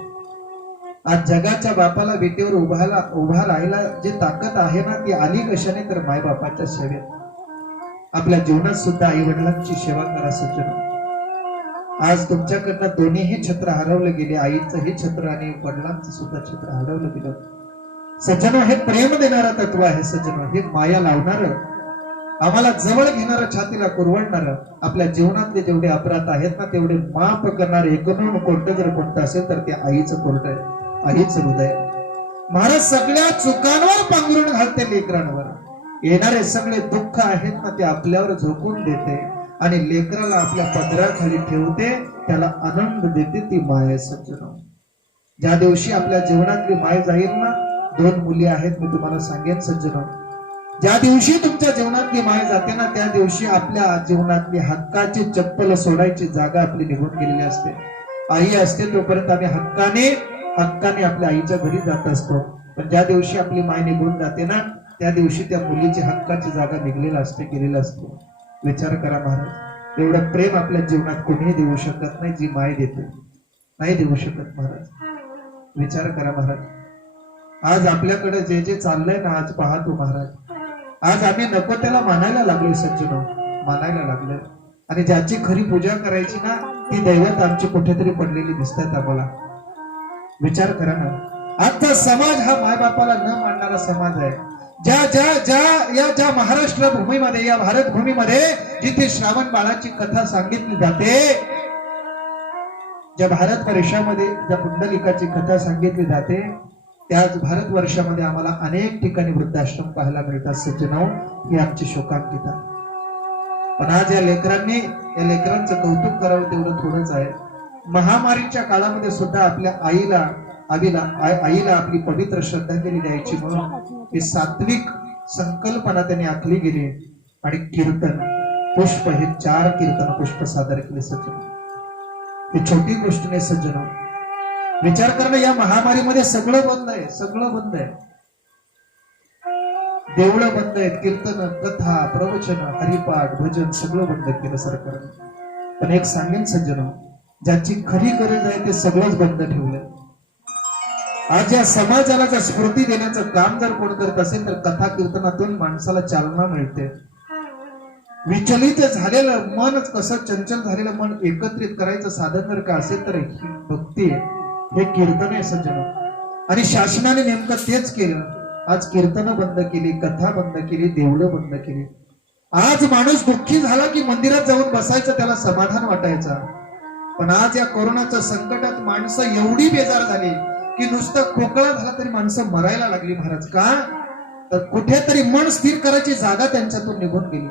आज जगाच्या बापाला विटेवर उभा राहायला जी ताकद आहे ना ती आली कशाने? तर मायबापाच्या सेवेत. आपल्या जीवनात सुद्धा आई वडिलांची सेवा करा सज्जन. आज तुमच्याकडनं दोन्हीही छत्र हरवले गेले, आईचं हे छत्र आणि वडिलांचं सुद्धा छत्र हरवलं गेलं. सज्जन, हे प्रेम देणारं तत्व आहे सज्जन, हे माया लावणारं, आम्हाला जवळ घेणारं, छातीला कुरवडणारं. आपल्या जीवनातले जेवढे अपराध आहेत ना तेवढे माफ करणारे एकमेव कोणतं जर कोणतं असेल तर ते आईचं कोर्ट आहे, आईचं हृदय. महाराज सगळ्या चुकांवर पांघरून घालते लेकरांवर. येणारे सगळे दुःख आहेत ना ते आपल्यावर झोकून देते आणि लेकराला आपल्या पदराखाली ठेवते, त्याला आनंद देते. ती माय सज्जन. ज्या दिवशी आपल्या जीवनातली माय जाईल ना, 2 मुली आहेत मी तुम्हाला सांगेन सज्जन, ज्या दिवशी तुमच्या जीवनातली माय जाते ना त्या दिवशी आपल्या जीवनातली हक्काची चप्पल सोडायची जागा आपली निघून गेलेली असते. आई असते तोपर्यंत आम्ही हक्काने आपल्या आईच्या घरी जात असतो. पण ज्या दिवशी आपली माय निघून जाते ना त्या दिवशी त्या मुलीची हक्काची जागा निघलेला असते, गेलेला असतो. विचार करा महाराज, एवढं प्रेम आपल्या जीवनात कोणीही देऊ शकत नाही जी माय देते, नाही देऊ शकत महाराज. विचार करा महाराज, आज आपल्याकडे जे जे चाललंय ना, आज पाहतो महाराज, आज आम्ही नको त्याला मानायला लागलोय सज्जन, मानायला लागलोय. आणि ज्याची खरी पूजा करायची ना ती दैवत आमची कुठेतरी पडलेली दिसतात आम्हाला. विचार करा ना, आजचा समाज हा मायबापाला न मानणारा समाज आहे. ज्या महाराष्ट्र भूमीमध्ये, या भारत भूमीमध्ये जिथे श्रावण बाळाची कथा सांगितली जाते, ज्या भारत वर्षामध्ये ज्या पुंडलिकाची कथा सांगितली जाते, त्याच भारतवर्षामध्ये आम्हाला अनेक ठिकाणी वृद्धाश्रम पाहायला मिळतात सज्जनो. ही आमची शोकांतिका. पण आज या लेकरांचं कौतुक करावं तेवढं थोडंच आहे. महामारीच्या काळामध्ये सुद्धा आपल्या आईला आपली पवित्र श्रद्धांजली द्यायची म्हणून ही सात्विक संकल्पना त्यांनी आखली गेली आणि कीर्तन पुष्प, हे 4 कीर्तन पुष्प सादर केले सज्जन. ही छोटी गोष्ट नाही सज्जन. विचार करणं, या महामारीमध्ये सगळं बंद आहे, सगळं बंद आहे. देवळं बंद आहेत, कीर्तन, कथा, प्रवचन, हरिपाठ, भजन सगळं बंद केलं सरकारने. पण एक सांगेन सज्जन, ज्याची खरी गरज आहे ते सगळंच बंद ठेवलं. आज या समाजाला जर स्फूर्ती देण्याचं काम जर कोण करत असेल तर कथा कीर्तनातून माणसाला चालना मिळते. विचलित झालेलं मन, कसं चंचल झालेलं मन एकत्रित करायचं साधन जर का असेल तर ही भक्ती आहे, हे कीर्तन आहे सज्जन. आणि शासनाने नेमकं तेच केलं. आज कीर्तन बंद केली, कथा बंद केली, देवळं बंद केली. आज माणूस दुःखी झाला की मंदिरात जाऊन बसायचं, त्याला समाधान वाटायचं. पण आज या कोरोनाच्या संकटात माणसं एवढी बेजार झाली की नुसतं खोकला झाला तरी माणसं मरायला लागली महाराज. का? तर कुठेतरी मन स्थिर करायची जागा त्यांच्यातून निघून गेली.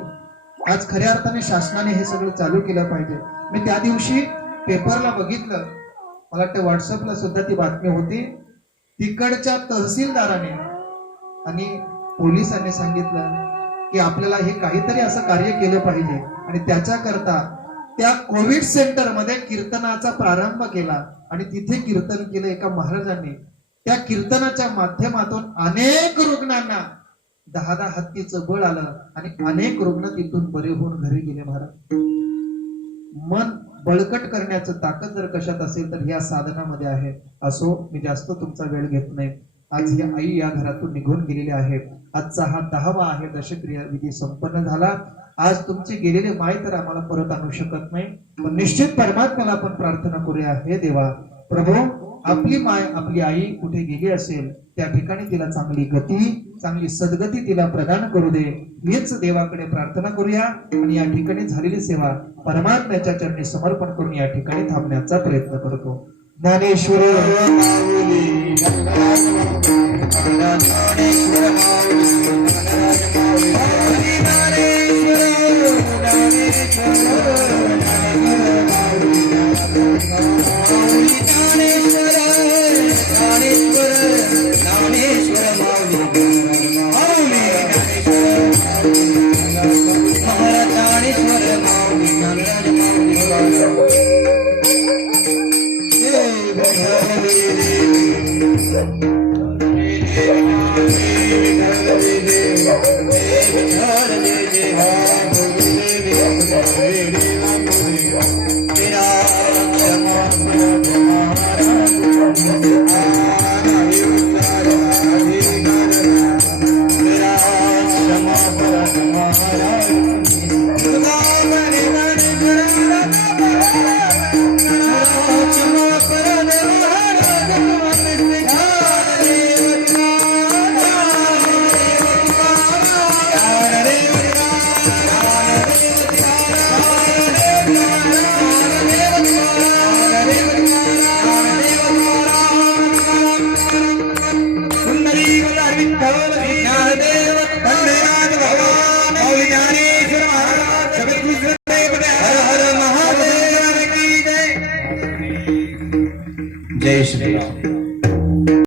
आज खऱ्या अर्थाने शासनाने हे सगळं चालू केलं पाहिजे. मी त्या दिवशी पेपरला बघितलं, मला वाटतं व्हॉट्सअपला सुद्धा ती बातमी होती. तिकडच्या तहसीलदाराने आणि पोलिसांनी सांगितलं की आपल्याला हे काहीतरी असं कार्य केलं पाहिजे आणि त्याच्याकरता त्या कोविड सेंटर मध्ये कीर्तनाचा प्रारंभ केला आणि तिथे कीर्तन केलं एका महाराजांनी. त्या कीर्तनाच्या माध्यमातून अनेक रुग्णांना 10 हत्तीचं बळ आलं आणि अनेक रुग्ण तिथून बरे होऊन घरी गेले महाराज. मन बळकट करण्याचं ताकद जर कशात असेल तर या साधनामध्ये आहे. असो, मी जास्त तुमचा वेळ घेत नाही. आज ही आई या घरातून निघून गेलेली आहे. आजचा हा 10वा आहे, दशक्रिया विधी संपन्न झाला. आज तुमचे गेलेले माय तर आम्हाला परत आणू शकत नाही, पण निश्चित परमात्म्याला आपण प्रार्थना करूया. हे देवा प्रभू, आपली माय आपली आई कुठे गेली असेल त्या ठिकाणी तिला चांगली गती, चांगली सद्गती तिला प्रदान करू दे. हीच देवाकडे प्रार्थना करूया आणि या ठिकाणी झालेली सेवा परमात्म्याच्या चरणी समर्पण करून या ठिकाणी थांबण्याचा प्रयत्न करतो. ज्ञानेश्वर माऊली ज्ञानेश्वर सुंदरी विठ्ठल